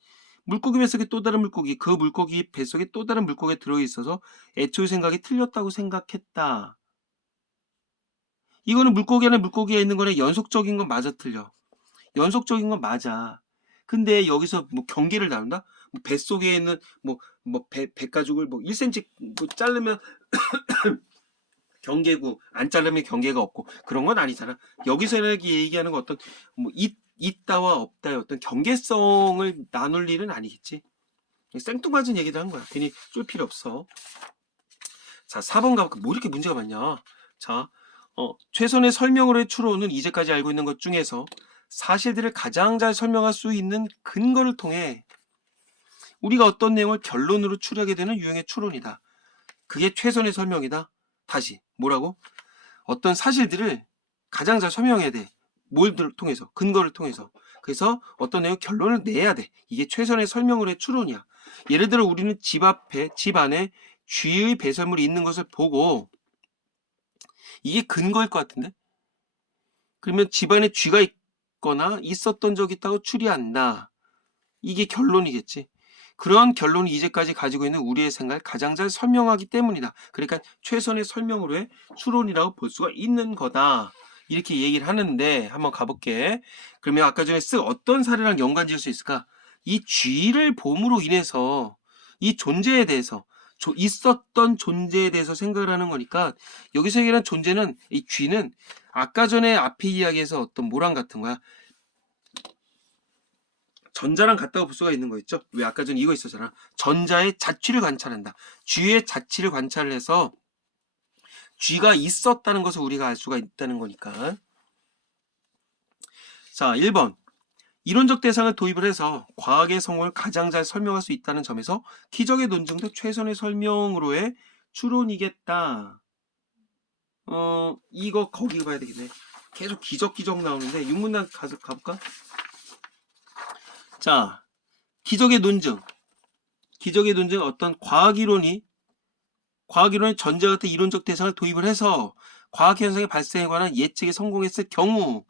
물고기 뱃속에 또 다른 물고기, 그 물고기 뱃속에 또 다른 물고기가 들어있어서 애초에 생각이 틀렸다고 생각했다. 이거는 물고기 안에 물고기가 있는 거랑 연속적인 건 맞아 틀려. 연속적인 건 맞아. 근데 여기서 뭐 경계를 나눈다? 뭐 뱃속에 있는 배 가죽을 뭐 1cm 뭐 자르면 경계고 안 자르면 경계가 없고 그런 건 아니잖아. 여기서 얘기하는 건 어떤 뭐 있다와 없다의 어떤 경계성을 나눌 일은 아니겠지. 생뚱맞은 얘기도 한 거야. 괜히 쏠 필요 없어. 자, 4번 가볼까? 뭐 이렇게 문제가 많냐? 자, 최선의 설명으로의 추론은 이제까지 알고 있는 것 중에서 사실들을 가장 잘 설명할 수 있는 근거를 통해 우리가 어떤 내용을 결론으로 추리하게 되는 유형의 추론이다. 그게 최선의 설명이다. 다시 뭐라고? 어떤 사실들을 가장 잘 설명해야 돼. 뭘 통해서? 근거를 통해서. 그래서 어떤 내용 결론을 내야 돼. 이게 최선의 설명으로의 추론이야. 예를 들어 우리는 집 안에 쥐의 배설물이 있는 것을 보고 이게 근거일 것 같은데? 그러면 집 안에 쥐가 있거나 있었던 적이 있다고 추리한다. 이게 결론이겠지. 그런 결론이 이제까지 가지고 있는 우리의 생각을 가장 잘 설명하기 때문이다. 그러니까 최선의 설명으로의 추론이라고 볼 수가 있는 거다. 이렇게 얘기를 하는데 한번 가볼게. 그러면 아까 전에 어떤 사례랑 연관 지을 수 있을까? 이 쥐를 봄으로 인해서 이 존재에 대해서 있었던 존재에 대해서 생각을 하는 거니까 여기서 얘기하는 존재는 이 쥐는 아까 전에 앞에 이야기에서 어떤 모랑 같은 거야. 전자랑 같다고 볼 수가 있는 거 있죠? 왜 아까 전에 이거 있었잖아. 전자의 자취를 관찰한다. 쥐의 자취를 관찰을 해서 쥐가 있었다는 것을 우리가 알 수가 있다는 거니까. 자, 1번. 이론적 대상을 도입을 해서 과학의 성공을 가장 잘 설명할 수 있다는 점에서 기적의 논증도 최선의 설명으로의 추론이겠다. 이거 거기 봐야 되겠네. 계속 기적 나오는데 육문단 가볼까? 자, 기적의 논증 어떤 과학이론이 전제 같은 이론적 대상을 도입을 해서 과학 현상의 발생에 관한 예측에 성공했을 경우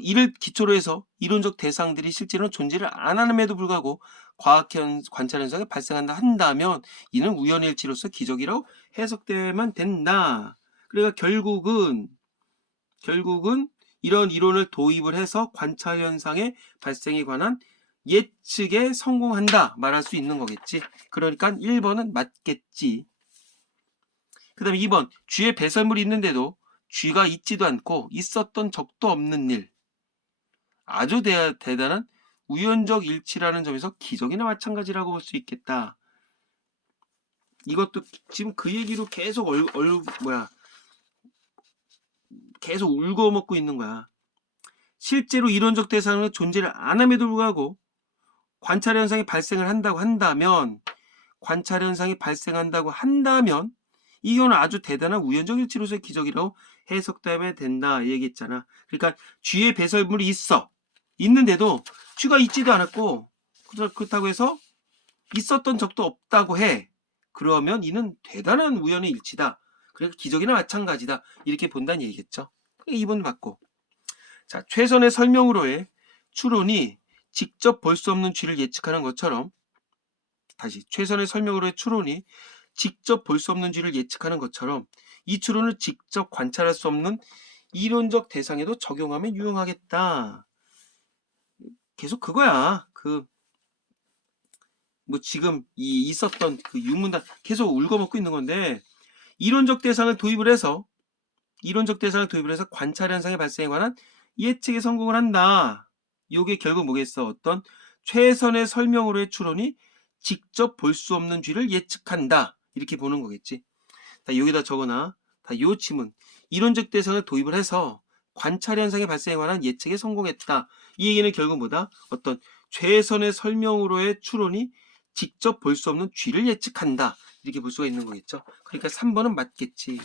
이를 기초로 해서 이론적 대상들이 실제로는 존재를 안 함에도 불구하고 과학 관찰 현상이 발생한다 한다면 이는 우연의 일치로서 기적이라고 해석되면 된다. 그러니까 결국은 이런 이론을 도입을 해서 관찰 현상의 발생에 관한 예측에 성공한다 말할 수 있는 거겠지. 그러니까 1번은 맞겠지. 그 다음에 2번 쥐에 배설물이 있는데도 쥐가 있지도 않고 있었던 적도 없는 일. 아주 대단한 우연적 일치라는 점에서 기적이나 마찬가지라고 볼 수 있겠다. 이것도 지금 그 얘기로 계속 계속 울고먹고 있는 거야. 실제로 이론적 대상은 존재를 안 함에도 불구하고 관찰 현상이 발생을 한다고 한다면 이거는 아주 대단한 우연적 일치로서의 기적이라고 해석되면 된다 얘기했잖아. 그러니까 쥐의 배설물이 있는데도 쥐가 있지도 않았고 그렇다고 해서 있었던 적도 없다고 해. 그러면 이는 대단한 우연의 일치다. 그러니까 기적이나 마찬가지다. 이렇게 본다는 얘기겠죠. 2번 맞고. 자, 최선의 설명으로의 추론이 직접 볼 수 없는 쥐를 예측하는 것처럼 다시 최선의 설명으로의 추론이 직접 볼 수 없는 쥐를 예측하는 것처럼 이 추론을 직접 관찰할 수 없는 이론적 대상에도 적용하면 유용하겠다. 계속 그거야. 뭐 지금 있었던 그 유문단 계속 울거먹고 있는 건데 이론적 대상을 도입을 해서 관찰 현상의 발생에 관한 예측에 성공을 한다. 요게 결국 뭐겠어? 어떤 최선의 설명으로의 추론이 직접 볼 수 없는 쥐를 예측한다. 이렇게 보는 거겠지. 자, 여기다 적어놔. 다 요 지문. 이론적 대상을 도입을 해서 관찰 현상의 발생에 관한 예측에 성공했다. 이 얘기는 결국 뭐다? 어떤 최선의 설명으로의 추론이 직접 볼 수 없는 쥐를 예측한다. 이렇게 볼 수가 있는 거겠죠. 그러니까 3번은 맞겠지.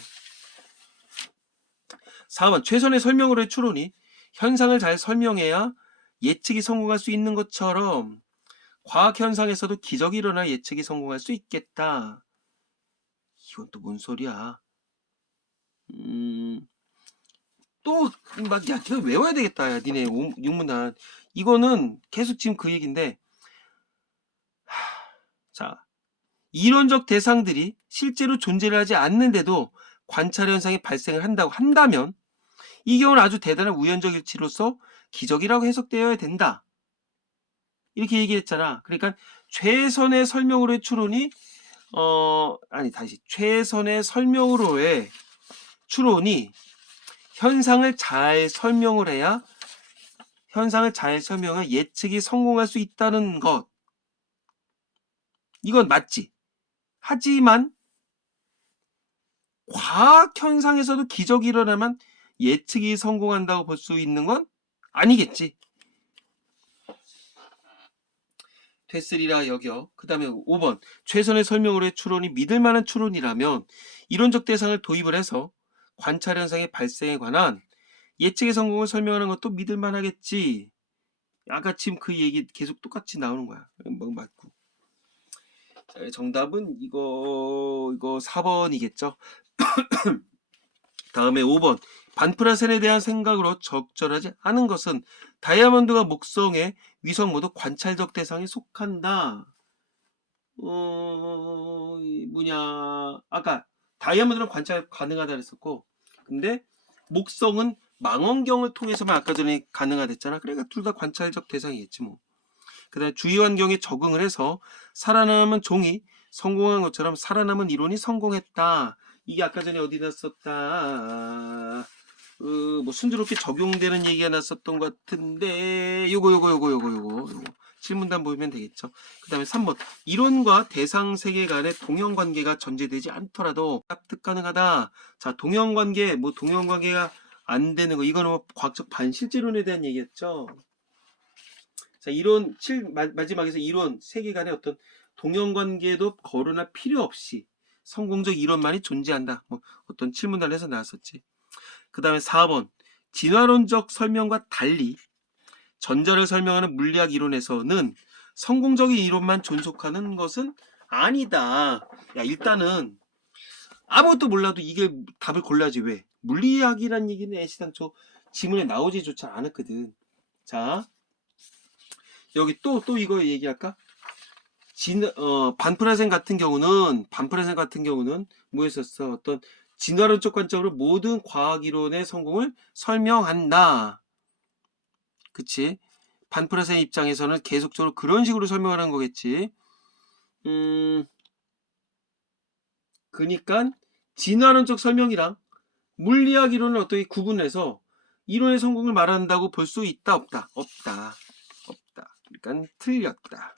4번 최선의 설명으로의 추론이 현상을 잘 설명해야 예측이 성공할 수 있는 것처럼 과학 현상에서도 기적이 일어나 예측이 성공할 수 있겠다. 이건 또 뭔 소리야? 또 막 야, 이거 외워야 되겠다. 야, 니네 육문단. 이거는 계속 지금 그 얘기인데. 자, 이론적 대상들이 실제로 존재를 하지 않는데도 관찰 현상이 발생을 한다고 한다면 이 경우는 아주 대단한 우연적 일치로서 기적이라고 해석되어야 된다. 이렇게 얘기했잖아. 그러니까 최선의 설명으로의 추론이 최선의 설명으로의 추론이 현상을 잘 설명해야 예측이 성공할 수 있다는 것. 이건 맞지. 하지만 과학 현상에서도 기적이 일어나면 예측이 성공한다고 볼 수 있는 건 아니겠지. 됐으리라 여겨. 그 다음에 5번. 최선의 설명으로의 추론이 믿을 만한 추론이라면 이론적 대상을 도입을 해서 관찰 현상의 발생에 관한 예측의 성공을 설명하는 것도 믿을 만하겠지. 아까 지금 그 얘기 계속 똑같이 나오는 거야. 뭐 맞고. 자, 정답은 이거 4번이겠죠. 다음에 5번. 반프라센에 대한 생각으로 적절하지 않은 것은 다이아몬드가 목성의 위성 모두 관찰적 대상에 속한다. 아까 다이아몬드는 관찰 가능하다 그랬었고, 근데 목성은 망원경을 통해서만 아까 전에 가능하다 했잖아. 그러니까 둘 다 관찰적 대상이겠지 뭐. 그 다음에 주위 환경에 적응을 해서 살아남은 종이 성공한 것처럼 살아남은 이론이 성공했다. 이게 아까 전에 어디 났었다. 뭐 순조롭게 적용되는 얘기가 났었던 것 같은데 요거 질문단 보면 되겠죠. 그 다음에 3번 이론과 대상 세계 간의 동형관계가 전제되지 않더라도 납득 가능하다. 자, 동형관계가 안 되는 거 이거는 뭐 과학적 반실제론에 대한 얘기였죠. 자, 이론 마지막에서 이론 세계간의 어떤 동형관계도 거론할 필요 없이 성공적 이론만이 존재한다. 뭐 어떤 칠문단에서 나왔었지. 그 다음에 4번 진화론적 설명과 달리 전자를 설명하는 물리학 이론에서는 성공적인 이론만 존속하는 것은 아니다. 야, 일단은 아무것도 몰라도 이게 답을 골라야지. 왜? 물리학이란 얘기는 애시당초 지문에 나오지조차 않았거든. 자, 여기 또 이거 얘기할까? 반프라센 같은 경우는 뭐였었어? 어떤 진화론적 관점으로 모든 과학 이론의 성공을 설명한다. 그치? 반프라센 입장에서는 계속적으로 그런 식으로 설명하는 거겠지. 그니까 진화론적 설명이랑 물리학 이론을 어떻게 구분해서 이론의 성공을 말한다고 볼 수 있다, 없다? 없다. 그러니까 틀렸다.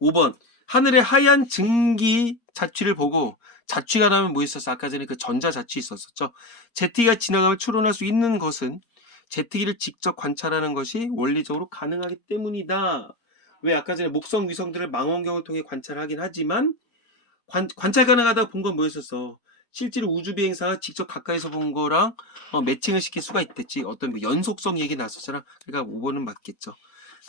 5번 하늘의 하얀 증기 자취를 보고 자취가 나면 뭐 있었어? 아까 전에 그 전자자취 있었었죠. 제트기가 지나가면 추론할 수 있는 것은 제트기를 직접 관찰하는 것이 원리적으로 가능하기 때문이다. 왜? 아까 전에 목성 위성들을 망원경을 통해 관찰하긴 하지만 관찰 가능하다고 본 건 뭐였었어? 실제로 우주 비행사가 직접 가까이서 본 거랑 매칭을 시킬 수가 있댔지. 어떤 뭐 연속성 얘기 나왔었잖아. 그러니까 5번은 맞겠죠.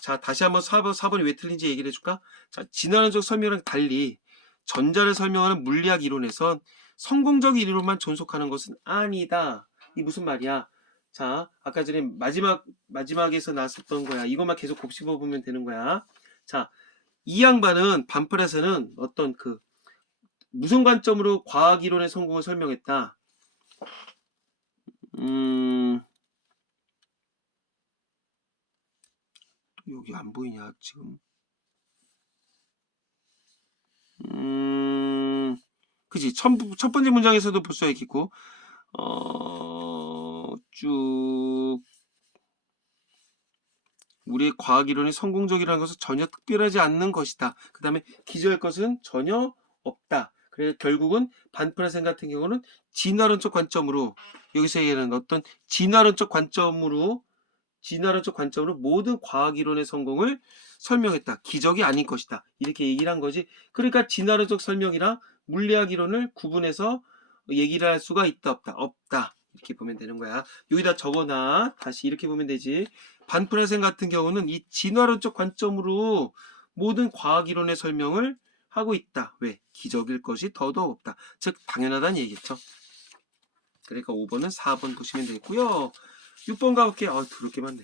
자, 다시 한번 4번이 왜 틀린지 얘기를 해줄까? 자, 진화론적 설명이랑 달리 전자를 설명하는 물리학 이론에선 성공적 이론만 존속하는 것은 아니다. 이 무슨 말이야? 자, 아까 전에 마지막에서 나왔었던 거야. 이것만 계속 곱씹어 보면 되는 거야. 자, 이 양반은 반플에서는 어떤 무슨 관점으로 과학 이론의 성공을 설명했다. 여기 안 보이냐 지금? 그지? 첫 번째 문장에서도 볼 수가 있겠고, 쭉 우리의 과학 이론이 성공적이라는 것은 전혀 특별하지 않는 것이다. 그 다음에 기저할 것은 전혀 없다. 그래서 결국은 반프라센 같은 경우는 진화론적 관점으로 여기서 얘기하는 어떤 진화론적 관점으로 모든 과학 이론의 성공을 설명했다. 기적이 아닌 것이다. 이렇게 얘기를 한 거지. 그러니까 진화론적 설명이랑 물리학 이론을 구분해서 얘기를 할 수가 있다 없다. 없다. 이렇게 보면 되는 거야. 여기다 적어놔. 다시 이렇게 보면 되지. 반프라센 같은 경우는 이 진화론적 관점으로 모든 과학 이론의 설명을 하고 있다. 왜? 기적일 것이 더더욱 없다. 즉 당연하다는 얘기겠죠. 그러니까 5번은 4번 보시면 되겠고요. 6번 가볼게요. 더럽게 많네.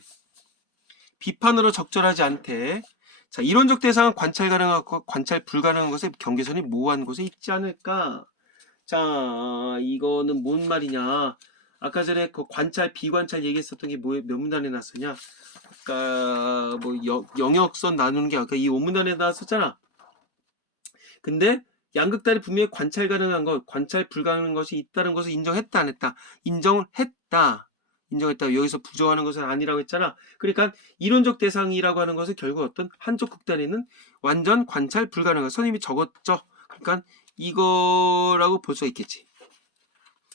비판으로 적절하지 않대. 자, 이론적 대상은 관찰 가능하고 관찰 불가능한 것에 경계선이 모호한 곳에 있지 않을까? 자, 이거는 뭔 말이냐? 아까 전에 그 관찰, 비관찰 얘기했었던 게 몇 문단에 나왔었냐? 아까 뭐 영역선 나누는 게 아까 이 5문단에 나왔었잖아. 근데 양극단이 분명히 관찰 가능한 것, 관찰 불가능한 것이 있다는 것을 인정했다, 안 했다? 인정을 했다. 인정했다. 여기서 부정하는 것은 아니라고 했잖아. 그러니까 이론적 대상이라고 하는 것은 결국 어떤 한쪽 극단에는 완전 관찰 불가능한 선생님이 적었죠. 그러니까 이거라고 볼 수 있겠지.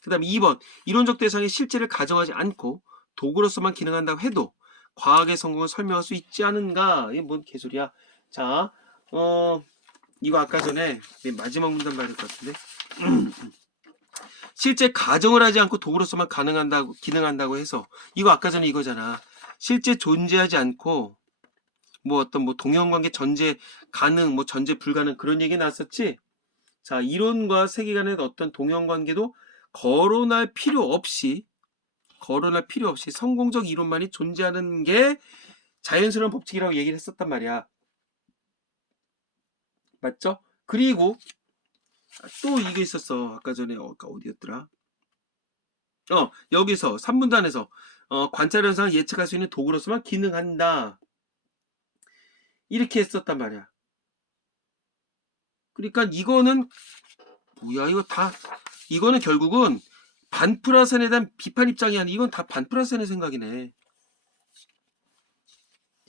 그 다음에 2번 이론적 대상의 실제를 가정하지 않고 도구로서만 기능한다고 해도 과학의 성공을 설명할 수 있지 않은가? 이게 뭔 개소리야. 자, 이거 아까 전에 맨 마지막 문단 봐야 될 것 같은데 실제 가정을 하지 않고 도구로서만 기능한다고 해서 이거 아까 전에 이거잖아. 실제 존재하지 않고 뭐 어떤 뭐 동형관계 전제 가능 뭐 전제 불가능 그런 얘기 나왔었지. 자, 이론과 세계관의 어떤 동형관계도 거론할 필요 없이 성공적 이론만이 존재하는 게 자연스러운 법칙이라고 얘기를 했었단 말이야. 맞죠? 그리고 또 이게 있었어. 아까 전에 어디였더라? 여기서 3문단에서 관찰 현상을 예측할 수 있는 도구로서만 기능한다. 이렇게 했었단 말이야. 그러니까 이거는 뭐야? 이거는 결국은 반프라센에 대한 비판 입장이 아니야. 이건 다 반프라센의 생각이네.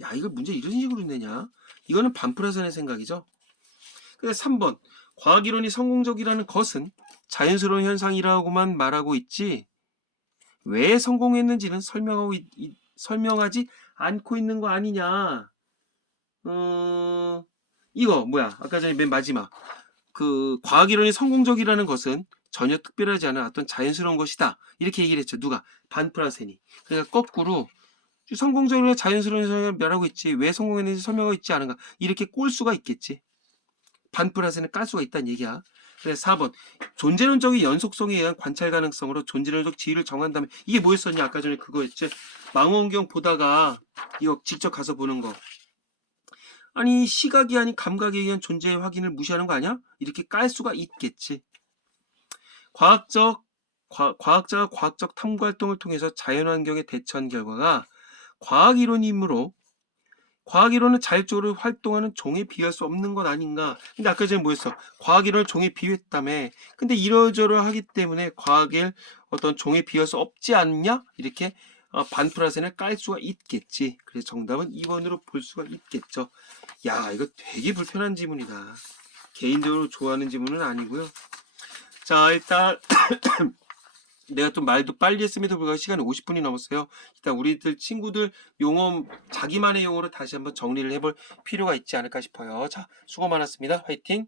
야, 이걸 문제 이런 식으로 내냐? 이거는 반프라센의 생각이죠. 근데 3번 과학이론이 성공적이라는 것은 자연스러운 현상이라고만 말하고 있지 왜 성공했는지는 설명하지 않고 있는 거 아니냐. 이거 뭐야? 아까 전에 맨 마지막 그 과학이론이 성공적이라는 것은 전혀 특별하지 않은 어떤 자연스러운 것이다. 이렇게 얘기를 했죠. 누가? 반프라센이. 그러니까 거꾸로 성공적으로 자연스러운 현상을 말하고 있지 왜 성공했는지 설명하고 있지 않은가. 이렇게 꼴 수가 있겠지. 반프라센을 깔 수가 있다는 얘기야. 그래서 4번 존재론적인 연속성에 의한 관찰 가능성으로 존재론적 지위를 정한다면 이게 뭐였었냐? 아까 전에 그거였지. 망원경 보다가 이거 직접 가서 보는 거. 아니 시각이 아닌 감각에 의한 존재 확인을 무시하는 거 아니야? 이렇게 깔 수가 있겠지. 과학자가 과학적 탐구 활동을 통해서 자연환경에 대처한 결과가 과학이론이므로 과학이론은 자율적으로 활동하는 종에 비할 수 없는 것 아닌가. 근데 아까 전에 뭐였어? 과학이론을 종에 비유했다며. 근데 이러저러하기 때문에 과학을 어떤 종에 비할 수 없지 않냐? 이렇게 반프라센을 깔 수가 있겠지. 그래서 정답은 2번으로 볼 수가 있겠죠. 야, 이거 되게 불편한 지문이다. 개인적으로 좋아하는 지문은 아니고요. 자, 일단 내가 좀 말도 빨리 했음에도 불구하고 시간이 50분이 넘었어요. 일단 우리들 친구들 용어 자기만의 용어로 다시 한번 정리를 해볼 필요가 있지 않을까 싶어요. 자, 수고 많았습니다. 화이팅!